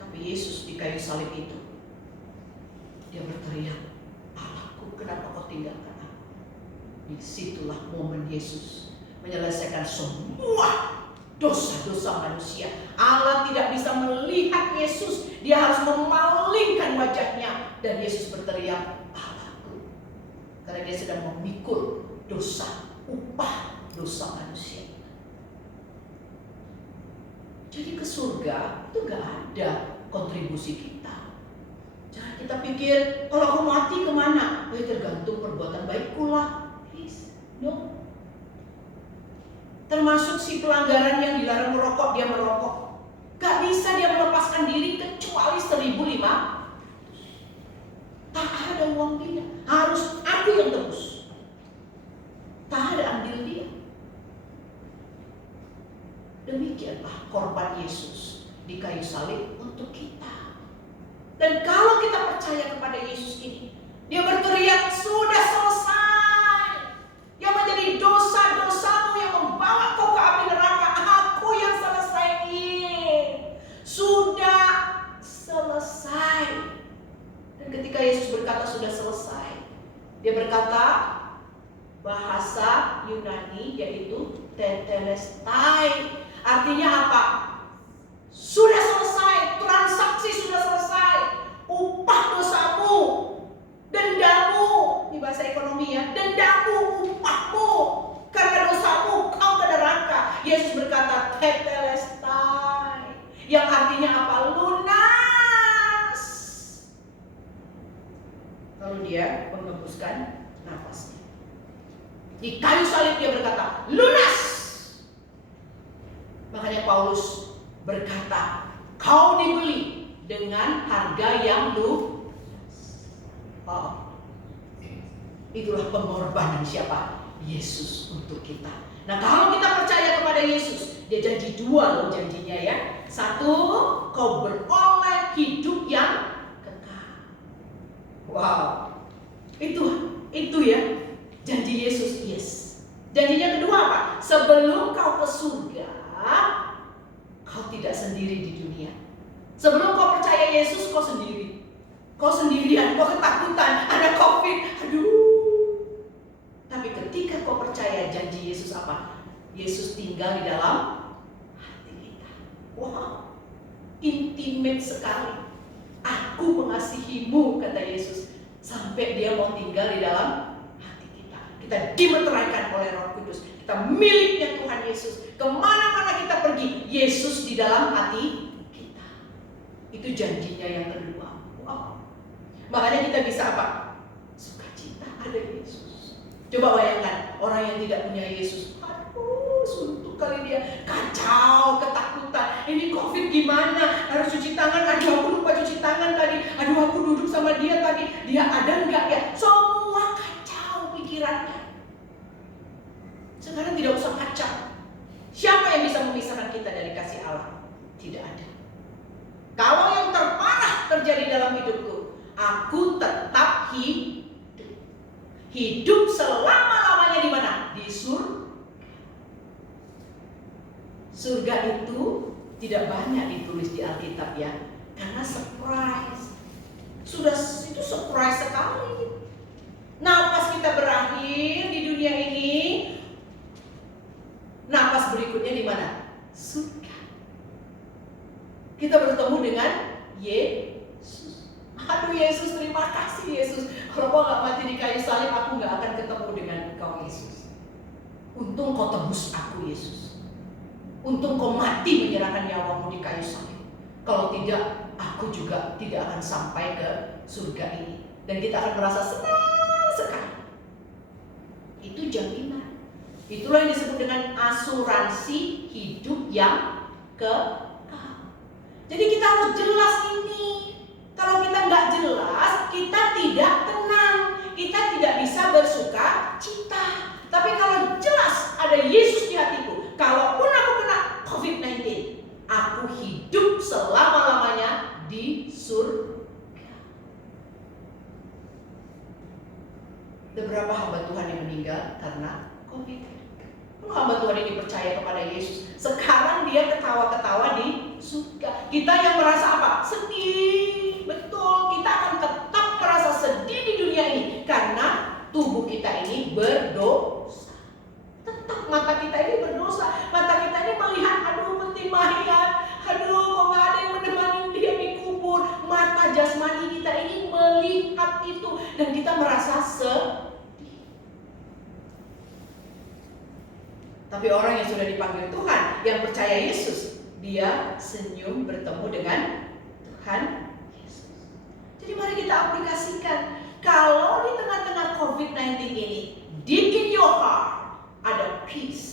Tapi Yesus di kayu salib itu, dia berteriak, Allahku, kenapa kau tinggalkan aku? Disitulah momen Yesus menyelesaikan semua dosa-dosa manusia. Allah tidak bisa melihat Yesus. Dia harus memalingkan wajahnya. Dan Yesus berteriak, Allahku. Karena dia sedang memikul dosa, upah dosa manusia. Jadi ke surga itu gak ada kontribusi kita. Jangan kita pikir, kalau aku mati kemana? Tergantung perbuatan baikku lah. Please, no. Termasuk si pelanggaran yang dilarang merokok, dia merokok. Gak bisa dia melepaskan diri kecuali 1.500. Tak ada uang dia. Harus aku yang tebus. Tak ada andil dia. Demikianlah korban Yesus di kayu salib untuk kita. Dan kalau kita percaya kepada Yesus ini, dia berteriak, sudah selesai. Yang menjadi dosa-dosamu yang membawa kau ke api neraka, aku yang selesaiin. Sudah selesai. Dan ketika Yesus berkata sudah selesai, dia berkata bahasa Yunani yaitu tetelestai. Artinya apa? Sudah selesai, transaksi sudah selesai. Upah dosamu, dendamu, di bahasa ekonomi ya, dendamu, upahmu, karena dosamu kau ke neraka. Yesus berkata tetelestai, yang artinya apa? Lunas. Lalu dia menghembuskan nafasnya. Di kayu salib dia berkata lunas. Makanya Paulus berkata, kau dibeli dengan harga yang lunas. Oh, itulah pengorbanan siapa? Yesus untuk kita. Nah, kalau kita percaya kepada Yesus, dia janji dua loh janjinya ya. Satu, kau beroleh hidup yang kekal. Wow, itu ya janji Yesus. Yes. Janjinya kedua apa? Sebelum kau ke surga, kau tidak sendiri di dunia. Sebelum kau percaya Yesus, kau sendiri. Kau sendirian, kau ketakutan, ada COVID, aduh. Tapi ketika kau percaya janji Yesus apa? Yesus tinggal di dalam hati kita. Wow, intimate sekali. Aku mengasihimu, kata Yesus, sampai dia mau tinggal di dalam hati kita. Kita dimeteraikan oleh Roh Kudus. Kita miliknya Tuhan Yesus. Kemana-mana kita pergi, Yesus di dalam hati kita. Itu janjinya yang kedua. Wow. Makanya kita bisa apa? Sukacita ada Yesus. Coba bayangkan orang yang tidak punya Yesus. Aduh, suntuk kali dia, kacau, ketakutan. Ini COVID gimana? Harus cuci tangan. Aduh, aku lupa cuci tangan tadi. Aduh, aku duduk dalam hidupku, aku tetap hidup. Hidup selama-lamanya di mana? Di surga. Surga itu tidak banyak ditulis di Alkitab ya, karena surprise. Sudah itu surprise sekali. Napas kita berakhir di dunia ini, napas berikutnya di mana? Surga. Kita bertemu dengan Yesus. Aduh Yesus, terima kasih Yesus. Kalau kau gak mati di kayu salib, aku gak akan ketemu dengan kau Yesus. Untung kau tebus aku Yesus. Untung kau mati menyerahkan nyawamu di kayu salib. Kalau tidak, aku juga tidak akan sampai ke surga ini. Dan kita akan merasa senang sekali. Itu jaminan. Itulah yang disebut dengan asuransi hidup yang kekal. Jadi kita harus jelas ini. Kalau kita nggak jelas, kita tidak tenang. Kita tidak bisa bersuka cita. Tapi kalau jelas ada Yesus di hatiku, kalaupun aku kena COVID-19, aku hidup selama-lamanya di surga. Ada berapa hamba Tuhan yang meninggal karena COVID? Hamba Tuhan ini percaya kepada Yesus. Sekarang dia ketawa-ketawa di surga. Kita yang merasa apa? Sedih. Betul, kita akan tetap merasa sedih di dunia ini karena tubuh kita ini berdosa. Tetap mata kita ini berdosa. Mata kita ini melihat, aduh penting Mahian, aduh kok gak ada yang menemani dia di kubur. Mata jasmani kita ini melihat itu dan kita merasa sedih. Tapi orang yang sudah dipanggil Tuhan, yang percaya Yesus, dia senyum bertemu dengan Tuhan Yesus. Jadi mari kita aplikasikan. Kalau di tengah-tengah COVID-19 ini, deep in your heart, ada peace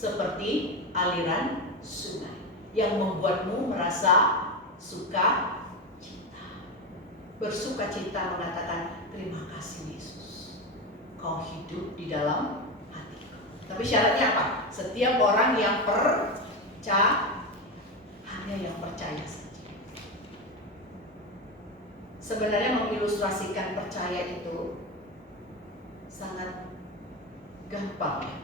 seperti aliran sungai yang membuatmu merasa suka cita. Bersuka cita mengatakan, terima kasih Yesus, kau hidup di dalam hatiku. Tapi syaratnya apa? Setiap orang yang percaya, hanya yang percaya saja. Sebenarnya mengilustrasikan percaya itu sangat gampang ya.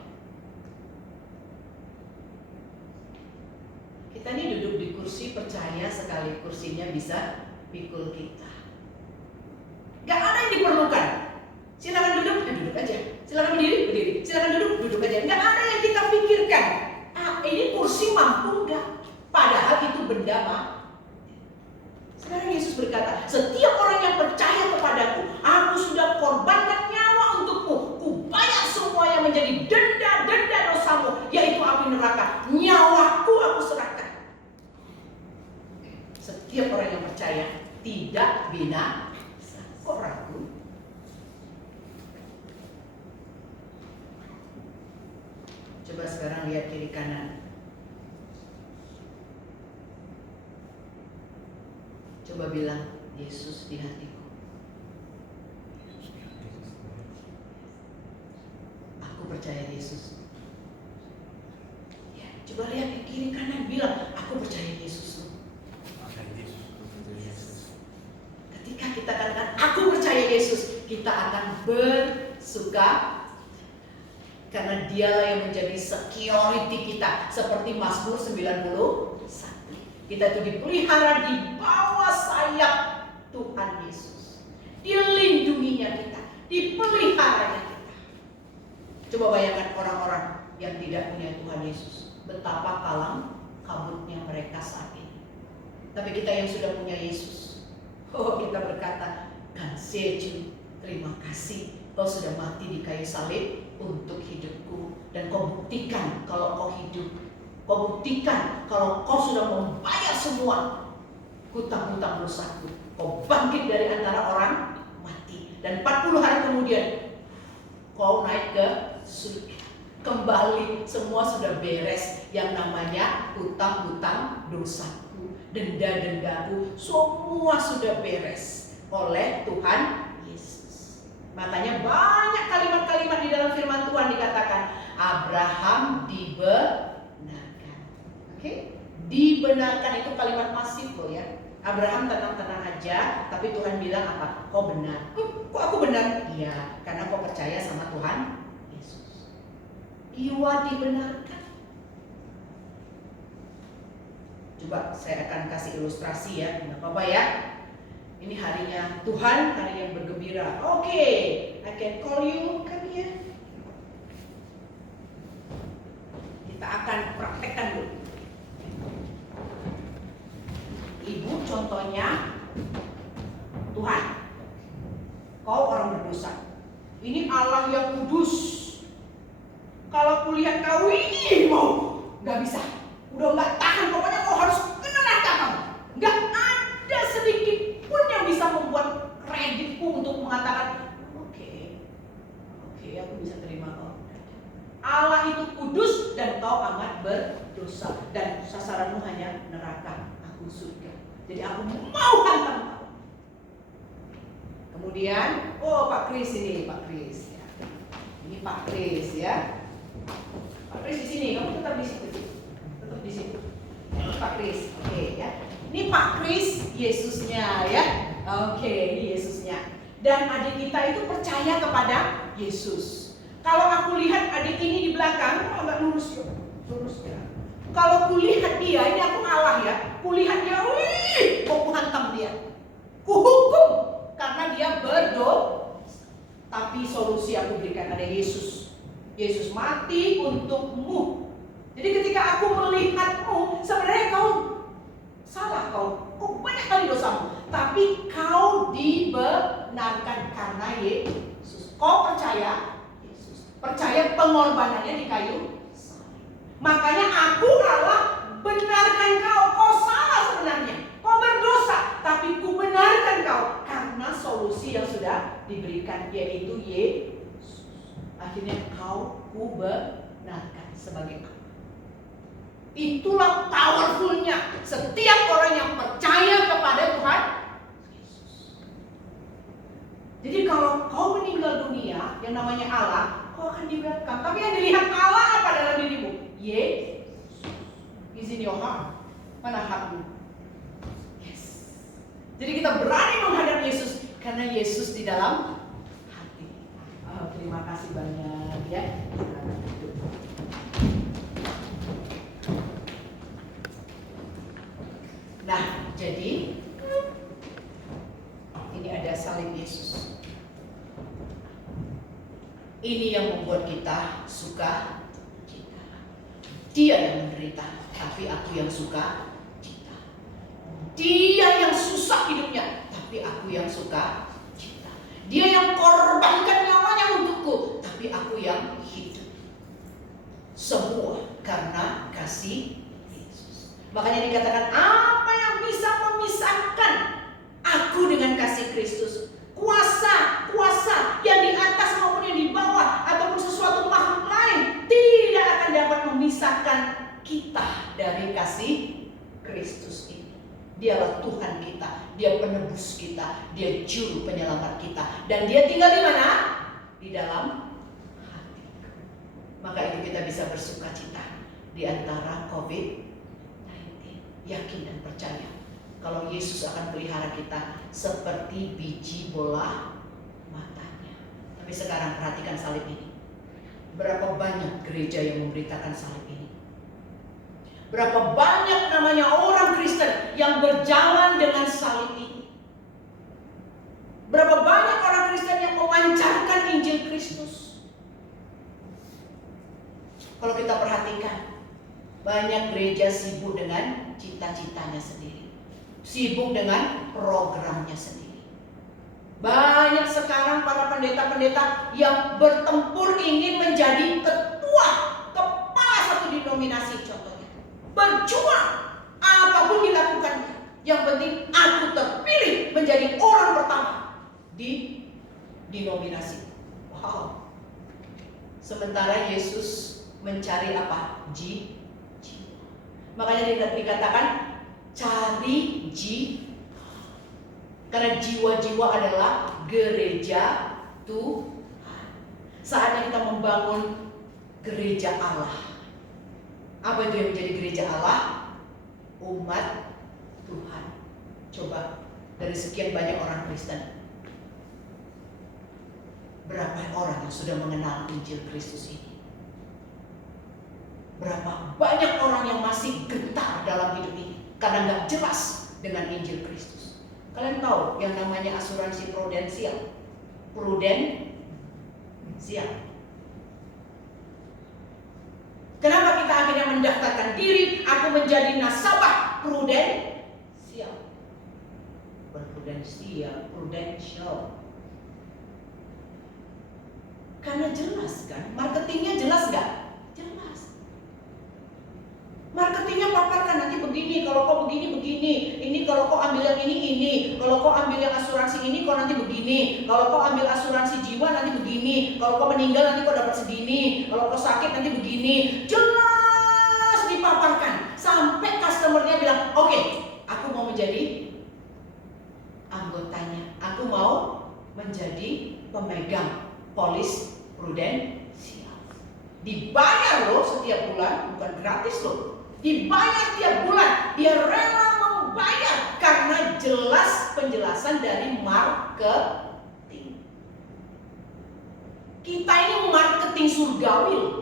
Kita ini duduk di kursi percaya sekali kursinya bisa pikul kita. Gak ada yang diperlukan. Silakan duduk, duduk aja. Silakan berdiri, berdiri. Silakan duduk, duduk aja. Gak ada yang kita pikirkan. Ini kursi mampu gak? Padahal itu benda mati. Sekarang Yesus berkata, setiap orang yang percaya kepadaku, aku sudah korbankan nyawa untukmu. Kubayar semua yang menjadi denda dosamu, yaitu api neraka. Nyawaku aku serahkan. Setiap orang yang percaya tidak binasa. Kok ragu? Coba sekarang lihat kiri kanan. Coba bilang, Yesus di hatiku. Aku percaya Yesus. Ya, coba lihat ke kiri kanan, bilang, aku percaya Yesus. Ketika kita katakan, aku percaya Yesus, kita akan bersuka. Karena dialah yang menjadi security kita. Seperti Mazmur 91. Kita itu dipelihara di bawah sayap Tuhan Yesus. Dilindunginya kita, dipeliharanya kita. Coba bayangkan orang-orang yang tidak punya Tuhan Yesus, betapa kalam kabutnya mereka saat ini. Tapi kita yang sudah punya Yesus, kita berkata, Kanseju, terima kasih, kau sudah mati di kayu salib untuk hidupku. Dan kau buktikan kalau kau hidup. Kau buktikan kalau kau sudah membayar semua hutang-hutang dosaku. Kau bangkit dari antara orang mati. Dan 40 hari kemudian kau naik ke surga. Kembali semua sudah beres. Yang namanya hutang-hutang dosaku, denda-dendaku, semua sudah beres oleh Tuhan Yesus. Makanya banyak kalimat-kalimat di dalam firman Tuhan dikatakan Abraham dibenarkan. Oke? Dibenarkan itu kalimat masif loh ya. Abraham tenang-tenang aja, tapi Tuhan bilang apa? Kau benar. Kok aku benar? Iya, karena kau percaya sama Tuhan Yesus. Iwa dibenarkan. Coba saya akan kasih ilustrasi ya, nggak apa-apa ya. Ini harinya Tuhan, hari yang bergembira. Oke, I can call you, come here. Kita akan praktekkan dulu. Ibu contohnya Tuhan. Kau orang berdosa. Ini Allah yang kudus. Kalau kulihat kau ini mau nggak bisa. Udah nggak tahan. Pokoknya kau harus kena neraka kamu. Nggak ada sedikit pun yang bisa membuat kreditku untuk mengatakan oke, aku bisa terima kau. Allah itu kudus dan kau amat berdosa dan sasaranmu hanya neraka. Aku surga. Jadi aku mau hantam kau. Kemudian, Pak Kris ini, Pak Kris. Ya. Ini Pak Kris ya. Pak Kris di sini, kamu tetap di situ. Tetap di situ. Pak Kris, oke ya. Ini Pak Kris, Yesusnya ya. Oke, ini Yesusnya. Dan adik kita itu percaya kepada Yesus. Kalau aku lihat adik ini di belakang, agak lurus ya. Lurus ya. Kalau kulihat dia, ini aku ngalah ya. Kulihat dia, wih, mau hantam dia. Kuhukum karena dia berdosa. Tapi solusi aku berikan ada Yesus. Yesus mati untukmu. Jadi ketika aku melihatmu, sebenarnya kau salah, kau banyak kali dosamu. Tapi kau dibenarkan karena Yesus. Kau percaya Yesus. Percaya pengorbanannya di kayu. Makanya aku Allah benarkan kau. Kau salah sebenarnya. Kau berdosa. Tapi ku benarkan kau. Karena solusi yang sudah diberikan yaitu Yesus. Akhirnya kau ku benarkan sebagai aku. Itulah powerfulnya setiap orang yang percaya kepada Tuhan Yesus. Jadi kalau kau meninggal dunia, yang namanya Allah, kau akan dibiarkan. Tapi yang dilihat Allah apa dalam dirimu? Yesus. Is in your heart. Mana hatimu? Yes. Jadi kita berani menghadap Yesus karena Yesus di dalam hati. Terima kasih banyak ya. Nah, jadi ini ada salib Yesus. Ini yang membuat kita suka. Dia yang menderita, tapi aku yang suka cita. Dia yang susah hidupnya, tapi aku yang suka cita. Dia yang korbankan nyawanya untukku, tapi aku yang hidup. Semua karena kasih Yesus. Makanya dikatakan apa yang bisa memisahkan aku dengan kasih Kristus? Kuasa yang di atas maupun yang di bawah ataupun sesuatu makhluk lain tidak akan dapat memisahkan kita dari kasih Kristus ini. Dialah Tuhan kita, Dia penebus kita, Dia juru penyelamat kita, dan Dia tinggal di mana? Di dalam hati. Maka itu kita bisa bersukacita di antara COVID-19. Yakin dan percaya kalau Yesus akan pelihara kita seperti biji bola matanya. Tapi sekarang perhatikan salib ini. Berapa banyak gereja yang memberitakan salib ini? Berapa banyak namanya orang Kristen yang berjalan dengan salib ini? Berapa banyak orang Kristen yang memancarkan Injil Kristus? Kalau kita perhatikan, banyak gereja sibuk dengan cita-citanya sendiri, sibuk dengan programnya sendiri. Banyak sekarang para pendeta-pendeta yang bertempur ingin menjadi ketua, kepala satu denominasi contohnya. Berjuang, apapun dilakukan. Yang penting aku terpilih menjadi orang pertama di denominasi. Wow. Sementara Yesus mencari apa? Jiwa. Makanya dikatakan cari jiwa. Karena jiwa-jiwa adalah gereja Tuhan. Saatnya kita membangun gereja Allah. Apa itu yang menjadi gereja Allah? Umat Tuhan. Coba dari sekian banyak orang Kristen, berapa orang yang sudah mengenal Injil Kristus ini? Berapa banyak orang yang masih gentar dalam hidup ini karena nggak jelas dengan Injil Kristus? Kalian tahu yang namanya asuransi prudensial? Kenapa kita akhirnya mendaftarkan diri? Aku menjadi nasabah prudensial. Bukan prudential. Karena jelas kan? Marketingnya jelas nggak? Jelas. Marketingnya paparkan nanti begini, kalau kau begini, ini kalau kau ambil yang ini, kalau kau ambil yang asuransi ini kau nanti begini, kalau kau ambil asuransi jiwa nanti begini, kalau kau meninggal nanti kau dapat segini, kalau kau sakit nanti begini. Jelas dipaparkan sampai customernya bilang, oke, aku mau menjadi anggotanya, aku mau menjadi pemegang polis prudensial. Dibayar loh setiap bulan, bukan gratis loh. Dibayar tiap bulan. Dia rela membayar karena jelas penjelasan dari marketing. Kita ini marketing surgawi loh.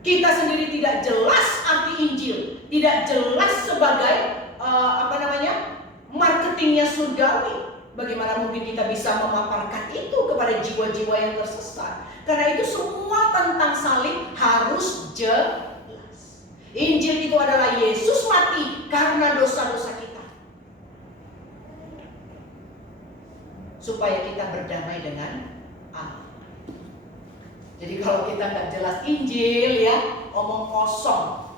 Kita sendiri tidak jelas arti Injil, tidak jelas sebagai marketingnya surgawi. Bagaimana mungkin kita bisa memaparkan itu kepada jiwa-jiwa yang tersesat? Karena itu semua tentang salib harus jelas. Injil itu adalah Yesus mati karena dosa-dosa kita, supaya kita berdamai dengan Allah. Jadi kalau kita nggak jelas Injil ya, omong kosong,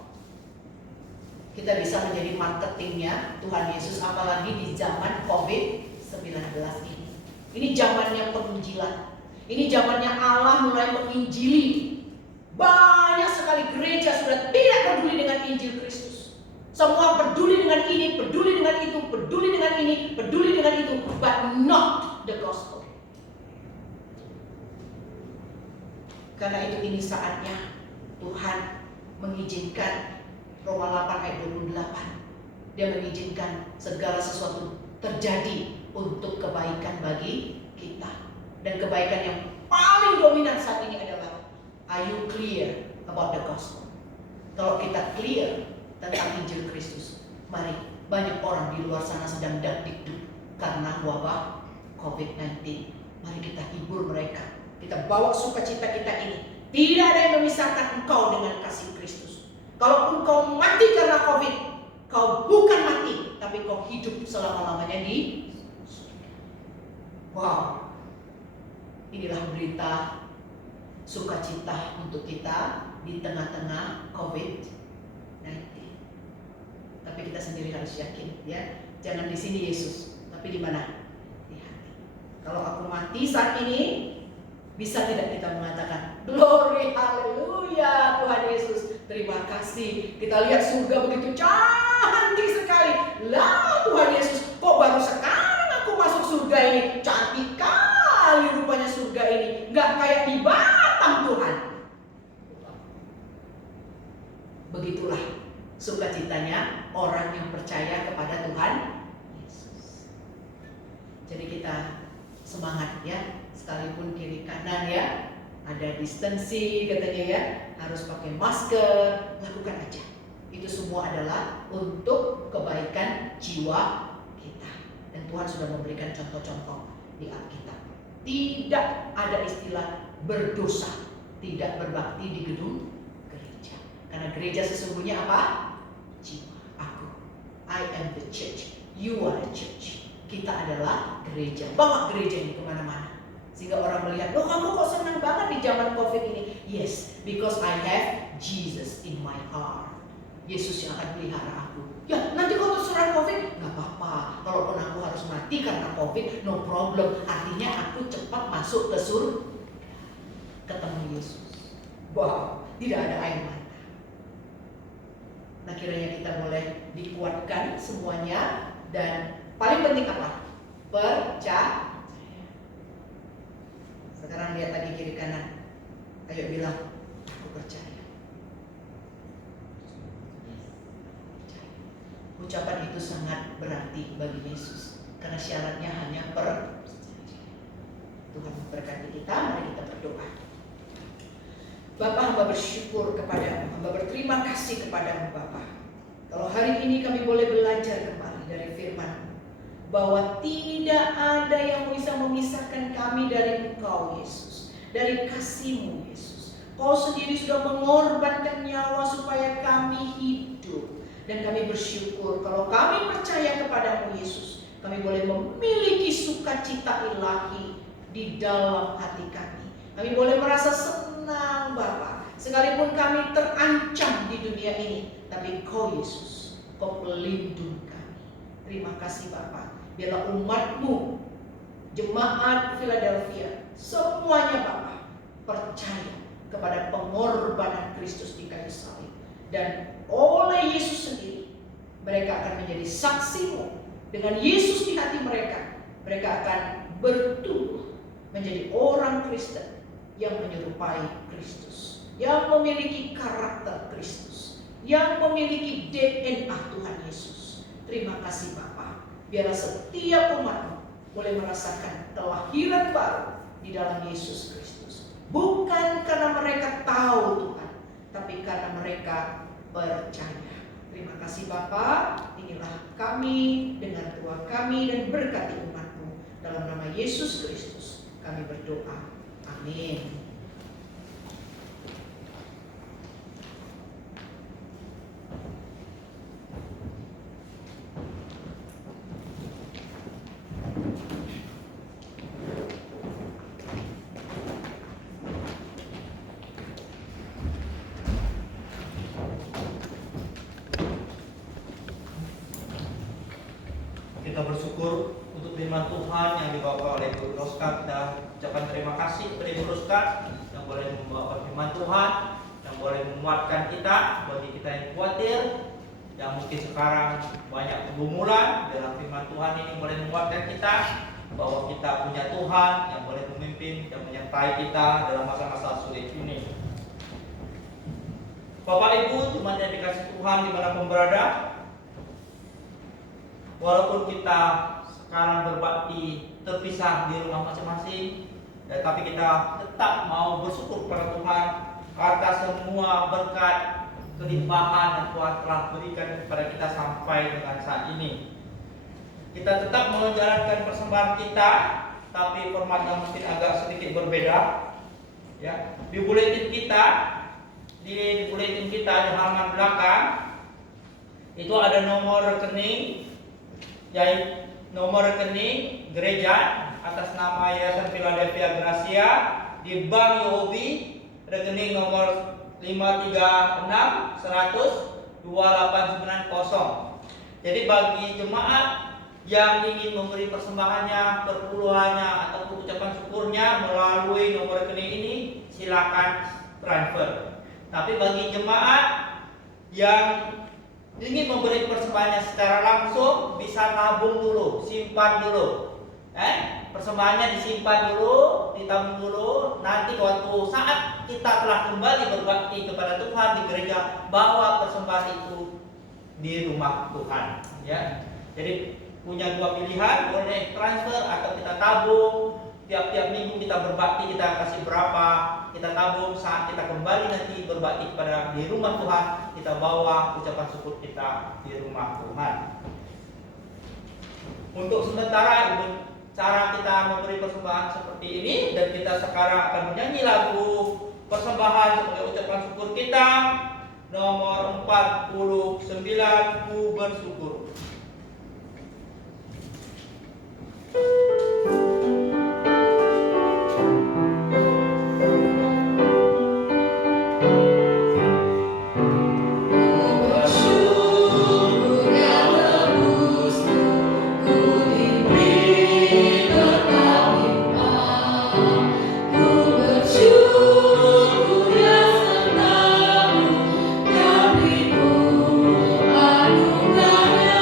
kita bisa menjadi marketingnya Tuhan Yesus, apalagi di zaman COVID-19 ini. Ini zamannya penginjilan. Ini zamannya Allah mulai menginjili. Banyak sekali gereja sudah tidak peduli dengan Injil Kristus. Semua peduli dengan ini, peduli dengan itu, peduli dengan ini, peduli dengan itu, but not the gospel. Karena itu ini saatnya Tuhan mengizinkan Roma 8 ayat 28. Dia mengizinkan segala sesuatu terjadi untuk kebaikan bagi kita. Dan kebaikan yang paling dominan saat ini adalah, are you clear about the gospel? Kalau kita clear tentang Injil Kristus, mari, banyak orang di luar sana sedang dakdikduk karena wabah COVID-19. Mari kita hibur mereka. Kita bawa sukacita kita ini. Tidak ada yang memisahkan engkau dengan kasih Kristus. Kalaupun kau mati karena COVID, kau bukan mati, tapi kau hidup selama-lamanya di surga. Wow. Inilah berita sukacita untuk kita di tengah-tengah COVID-19. Tapi kita sendiri harus yakin, ya, jangan di sini Yesus, tapi di mana? Di hati. Kalau aku mati saat ini, bisa tidak kita mengatakan, glory, haleluya, Tuhan Yesus, terima kasih. Kita lihat surga begitu cantik sekali. Lah Tuhan Yesus, kok baru sekarang aku masuk surga ini? Cantik kali rupanya surga ini. Nggak kayak di Batam Tuhan. Begitulah sukacitanya orang yang percaya kepada Tuhan Yesus. Jadi kita semangat ya, sekalipun kiri kanan ya, ada distancing katanya ya, harus pakai masker, lakukan aja. Itu semua adalah untuk kebaikan jiwa kita. Dan Tuhan sudah memberikan contoh-contoh di Alkitab. Tidak ada istilah berdosa tidak berbakti di gedung gereja. Karena gereja sesungguhnya apa? Jiwa. Aku. I am the church. You are the church. Kita adalah gereja. Bawa gereja ini kemana-mana. Sehingga orang melihat, loh kamu kok senang banget di zaman COVID ini? Yes, because I have Jesus in my heart. Yesus yang akan pelihara aku. Ya, nanti kalau terserang COVID, nggak apa-apa. Kalaupun aku harus mati karena COVID, no problem. Artinya aku cepat masuk ke surga. Ketemu Yesus. Wow, tidak ada air mata. Nah, kiranya kita boleh dikuatkan semuanya. Dan paling penting apa? Percaya. Sekarang lihat lagi kiri kanan. Ayo bilang, aku percaya. Ucapan itu sangat berarti bagi Yesus karena syaratnya hanya percaya. Tuhan memberkati kita, mari kita berdoa. Bapa, hamba bersyukur kepadamu, hamba berterima kasih kepadamu Bapa. Kalau hari ini kami boleh belajar kembali dari firman-Mu, bahwa tidak ada yang bisa memisahkan kami dari Engkau Yesus, dari kasih-Mu Yesus. Kau sendiri sudah mengorbankan nyawa supaya kami hidup. Dan kami bersyukur kalau kami percaya kepadamu Yesus, kami boleh memiliki sukacita ilahi di dalam hati kami. Kami boleh merasa senang Bapa, sekalipun kami terancam di dunia ini, tapi Kau Yesus, Kau pelindung kami. Terima kasih Bapa. Biarlah umat-Mu, jemaat Philadelphia, semuanya Bapa percaya kepada pengorbanan Kristus di kayu salib. Dan oleh Yesus sendiri, mereka akan menjadi saksi-Mu. Dengan Yesus di hati mereka, mereka akan bertumbuh menjadi orang Kristen yang menyerupai Kristus, yang memiliki karakter Kristus, yang memiliki DNA Tuhan Yesus. Terima kasih Bapa. Biarlah setiap umat boleh merasakan kelahiran baru di dalam Yesus Kristus. Bukan karena mereka tahu Tuhan, tapi karena mereka percaya. Terima kasih Bapa. Inilah kami, dengar doa kami dan berkati umat-Mu. Dalam nama Yesus Kristus kami berdoa. Amin. Kita bersyukur untuk firman Tuhan yang dibawa oleh Ibu Roska. Kita ucapkan terima kasih kepada Ibu Roska yang boleh membawa firman Tuhan, yang boleh menguatkan kita bagi kita yang khawatir, yang mungkin sekarang banyak pergumulan. Dalam firman Tuhan ini boleh menguatkan kita bahwa kita punya Tuhan yang boleh memimpin dan menyertai kita dalam masa-masa sulit ini. Bapak Ibu, jemaat yang dikasihi Tuhan dimanapun berada, walaupun kita sekarang berbakti terpisah di rumah masing-masing, tapi kita tetap mau bersyukur kepada Tuhan karena semua berkat kelimpahan yang Tuhan telah berikan kepada kita sampai dengan saat ini. Kita tetap menjalankan persembahan kita, tapi formatnya mungkin agak sedikit berbeda. Ya, di buletin kita, di halaman belakang itu ada nomor rekening, yaitu nomor rekening gereja atas nama Yayasan Philadelphia Gracia di Bank UOB, rekening nomor 536-100-2890. Jadi bagi jemaat yang ingin memberi persembahannya, perpuluhannya ataupun ucapan syukurnya melalui nomor rekening ini, silakan transfer. Tapi bagi jemaat yang ingin memberi persembahannya secara langsung, bisa tabung dulu, simpan dulu. Persembahannya disimpan dulu, ditabung dulu. Nanti waktu saat kita telah kembali berbakti kepada Tuhan di gereja, bawa persembahan itu di rumah Tuhan. Ya, jadi punya dua pilihan, boleh transfer atau kita tabung. Tiap-tiap minggu kita berbakti, kita kasih berapa, kita tabung. Saat kita kembali nanti berbakti kepada di rumah Tuhan, kita bawa ucapan syukur kita di rumah Tuhan. Untuk sementara cara kita memberi persembahan seperti ini, dan kita sekarang akan menyanyi lagu persembahan sebagai ucapan syukur kita nomor 49, Ku Bersyukur. Anugerah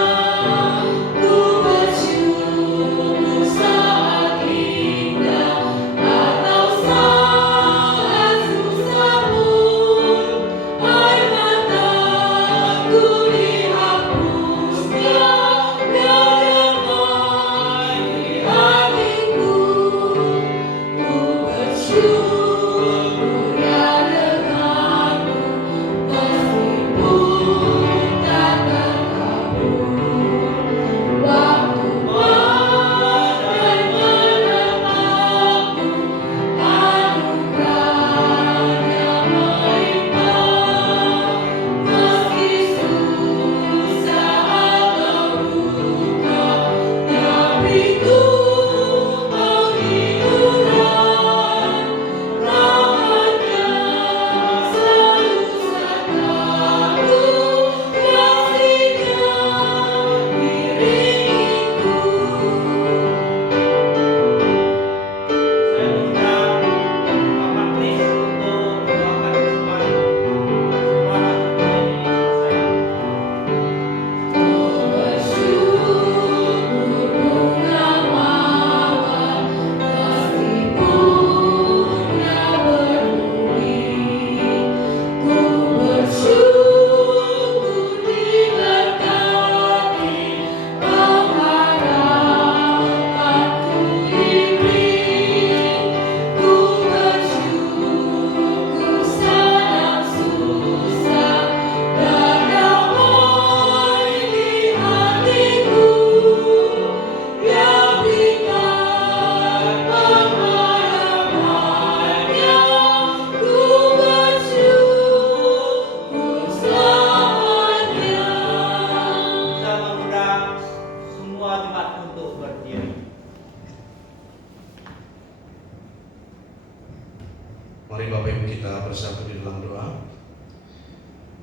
kita bersatu di dalam doa.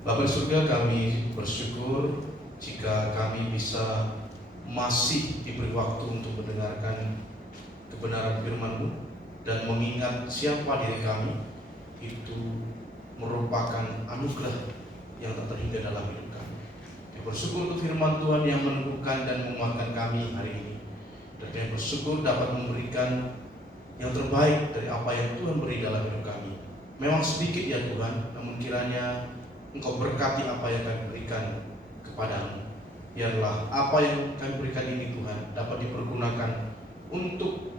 Bapa di surga, kami bersyukur jika kami bisa masih diberi waktu untuk mendengarkan kebenaran firman-Mu dan mengingat siapa diri kami. Itu merupakan anugerah yang tak terhingga dalam hidup kami. Kami bersyukur untuk firman Tuhan yang meneguhkan dan menguatkan kami hari ini. Dan kami bersyukur dapat memberikan yang terbaik dari apa yang Tuhan beri dalam hidup kami. Memang sedikit ya Tuhan, namun kiranya Engkau berkati apa yang kami berikan kepadamu. Biarlah apa yang kami berikan ini Tuhan dapat dipergunakan untuk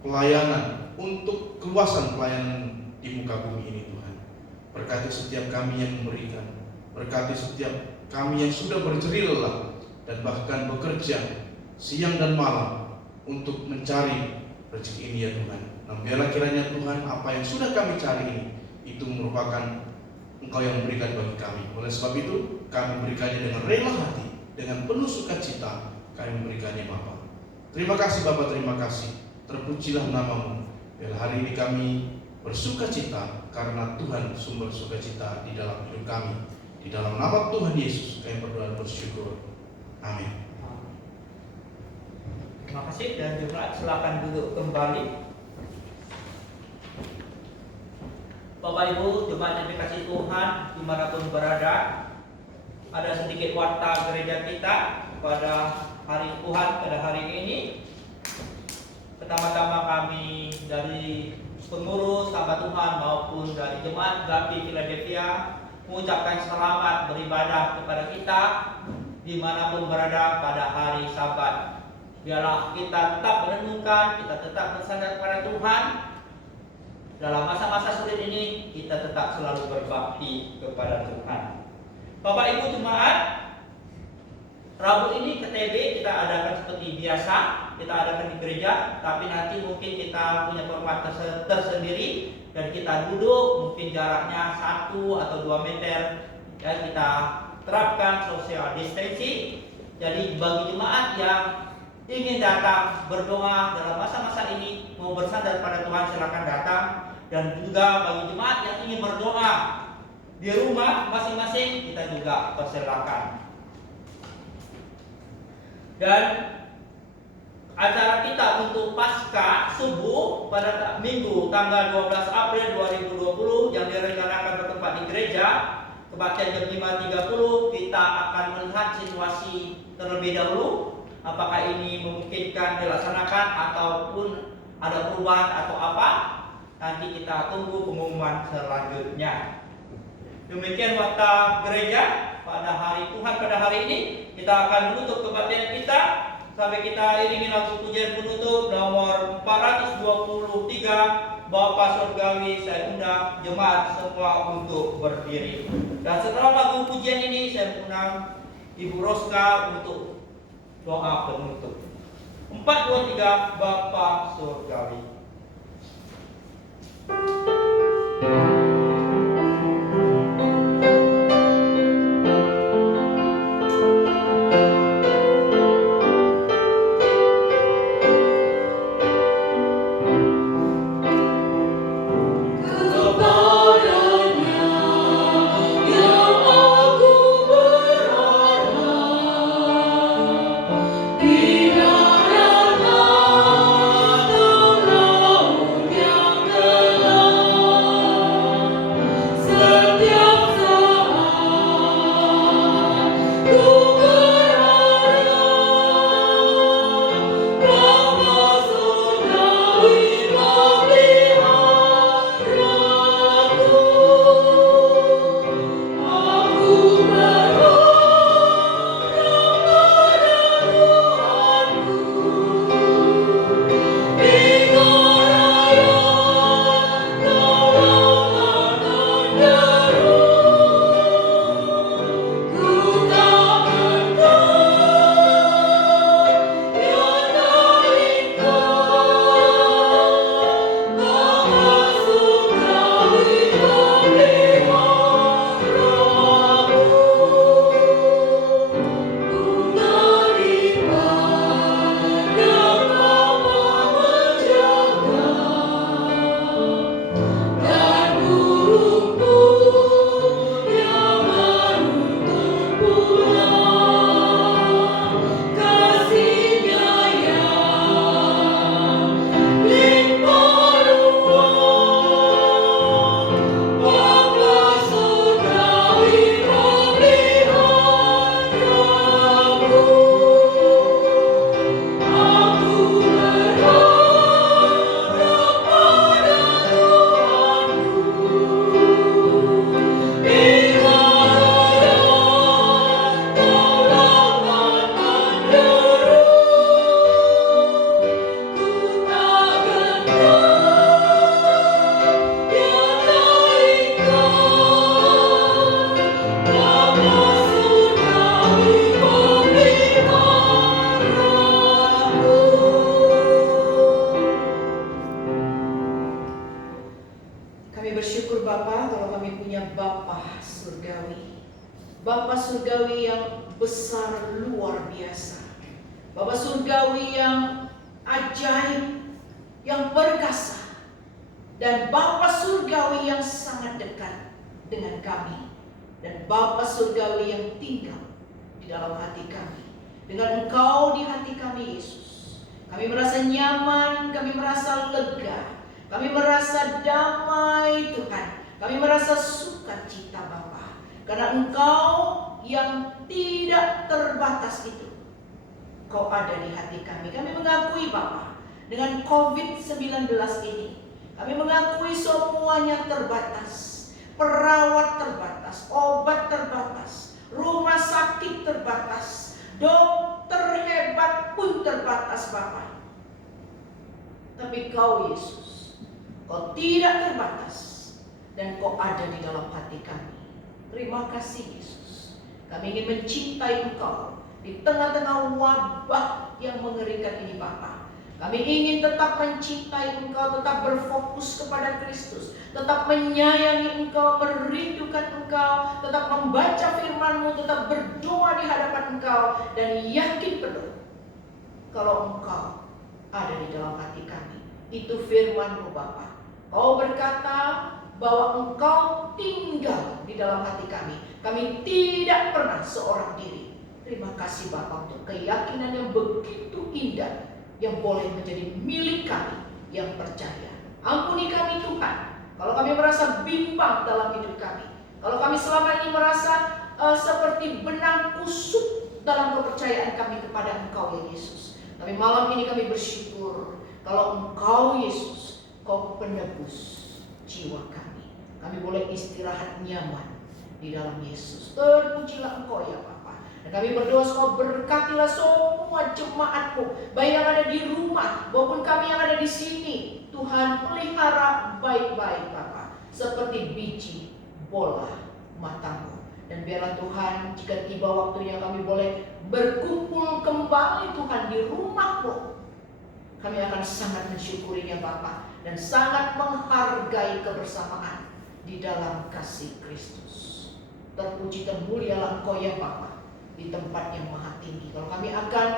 pelayanan, untuk keluasan pelayanan di muka bumi ini Tuhan. Berkati setiap kami yang memberikan, berkati setiap kami yang sudah berjerih lelah dan bahkan bekerja siang dan malam untuk mencari rezeki ini ya Tuhan. Nah, biarlah kiranya Tuhan apa yang sudah kami cari ini itu merupakan Engkau yang memberikan bagi kami. Oleh sebab itu kami memberikannya dengan rela hati, dengan penuh sukacita kami memberikannya Bapa. Terima kasih Bapa, terima kasih. Terpujilah nama-Mu. Biarlah hari ini kami bersukacita karena Tuhan sumber sukacita di dalam hidup kami. Di dalam nama Tuhan Yesus kami berdoa dan bersyukur. Amin. Terima kasih dan jemaat silakan duduk kembali. Bapak Ibu jemaat yang dikasihi Tuhan dimanapun berada, ada sedikit warta gereja kita pada hari Tuhan pada hari ini. Pertama-tama kami dari pengurus hamba Tuhan maupun dari jemaat GAPI Philadelphia mengucapkan selamat beribadah kepada kita dimanapun berada pada hari Sabat. Biarlah kita tetap merenungkan, kita tetap bersandar kepada Tuhan. Dalam masa-masa sulit ini kita tetap selalu berbakti kepada Tuhan. Bapak Ibu jemaat, Rabu ini KTB kita adakan seperti biasa, kita adakan di gereja, tapi nanti mungkin kita punya format tersendiri dan kita duduk mungkin jaraknya 1 atau 2 meter ya, kita terapkan social distancing. Jadi bagi jemaat yang ingin datang berdoa dalam masa-masa ini, mau bersandar pada Tuhan, silakan datang. Dan juga bagi jemaat yang ingin berdoa di rumah masing-masing, kita juga persilakan. Dan acara kita untuk Paskah subuh pada Minggu tanggal 12 April 2020 yang direncanakan bertempat di gereja kebaktian jam 5.30, kita akan melihat situasi terlebih dahulu apakah ini memungkinkan dilaksanakan ataupun ada perubahan atau apa. Nanti kita tunggu pengumuman selanjutnya. Demikian warta gereja pada hari Tuhan pada hari ini. Kita akan menutup kebaktian kita sampai kita iringi lagu pujian penutup nomor 423. Bapa Surgawi, saya undang jemaat semua untuk berdiri. Dan setelah lagu pujian ini saya undang Ibu Roska untuk doa penutup. 423 Bapa Surgawi. Biarlah Bapa surgawi yang besar luar biasa, Bapa surgawi yang ajaib, yang perkasa, dan Bapa surgawi yang sangat dekat dengan kami, dan Bapa surgawi yang tinggal di dalam hati kami. Dengan Engkau di hati kami, Yesus, kami merasa nyaman, kami merasa lega, kami merasa damai, Tuhan. Kami merasa sukacita, Bapa, karena Engkau yang tidak terbatas itu, Kau ada di hati kami. Kami mengakui, Bapa, dengan COVID-19 ini, kami mengakui semuanya terbatas. Perawat terbatas, obat terbatas, rumah sakit terbatas, dokter hebat pun terbatas, Bapa. Tapi Kau, Yesus, Kau tidak terbatas, dan Kau ada di dalam hati kami. Terima kasih, Yesus. Kami ingin mencintai Engkau di tengah-tengah wabah yang mengerikan ini, Bapa. Kami ingin tetap mencintai Engkau, tetap berfokus kepada Kristus, tetap menyayangi Engkau, merindukan Engkau, tetap membaca firman-Mu, tetap berdoa di hadapan Engkau, dan yakin penuh kalau Engkau ada di dalam hati kami. Itu firman-Mu, Bapa. Kau berkata bahwa Engkau tinggal di dalam hati kami. Kami tidak pernah seorang diri. Terima kasih, Bapa, untuk keyakinan yang begitu indah yang boleh menjadi milik kami yang percaya. Ampuni kami, Tuhan, kalau kami merasa bimbang dalam hidup kami, kalau kami selama ini merasa seperti benang kusut dalam kepercayaan kami kepada Engkau, ya Yesus. Tapi malam ini kami bersyukur kalau Engkau, Yesus, Kau penebus jiwa kami. Kami boleh istirahat nyaman di dalam Yesus. Terpujilah Engkau, ya Bapa. Dan kami berdoa supaya berkatilah semua jemaat-Mu, baik yang ada di rumah maupun kami yang ada di sini. Tuhan, pelihara baik-baik, Bapa, seperti biji bola mata-Mu. Dan biarlah Tuhan, jika tiba waktunya kami boleh berkumpul kembali, Tuhan, di rumah-Mu, kami akan sangat mensyukurinya, Bapa, dan sangat menghargai kebersamaan di dalam kasih Kristus. Terpuji termulialah Engkau, ya Bapa, di tempat yang maha tinggi. Kalau kami akan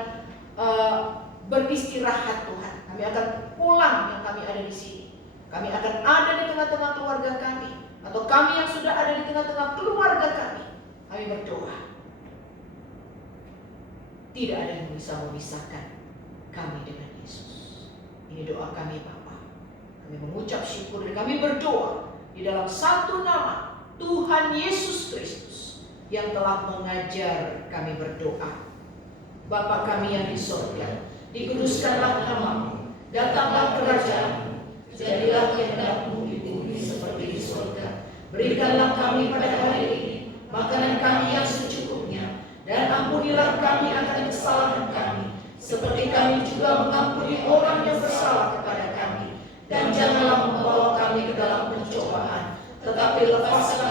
beristirahat, Tuhan, kami akan pulang yang kami ada di sini. Kami akan ada di tengah-tengah keluarga kami, atau kami yang sudah ada di tengah-tengah keluarga kami. Kami berdoa, tidak ada yang bisa memisahkan kami dengan Yesus. Ini doa kami, Bapa. Kami mengucap syukur dan kami berdoa di dalam satu nama, Tuhan Yesus Kristus, yang telah mengajar kami berdoa. Bapa kami yang di surga, dikuduskanlah nama-Mu, datanglah kerajaan-Mu, jadilah kehendak-Mu di bumi seperti di surga. Berikanlah kami pada hari ini makanan kami yang secukupnya, dan ampunilah kami akan kesalahan kami, seperti kami juga mengampuni orang yang bersalah kepada kami. Dan janganlah membawa kami ke dalam pencobaan, tetapi lepaskan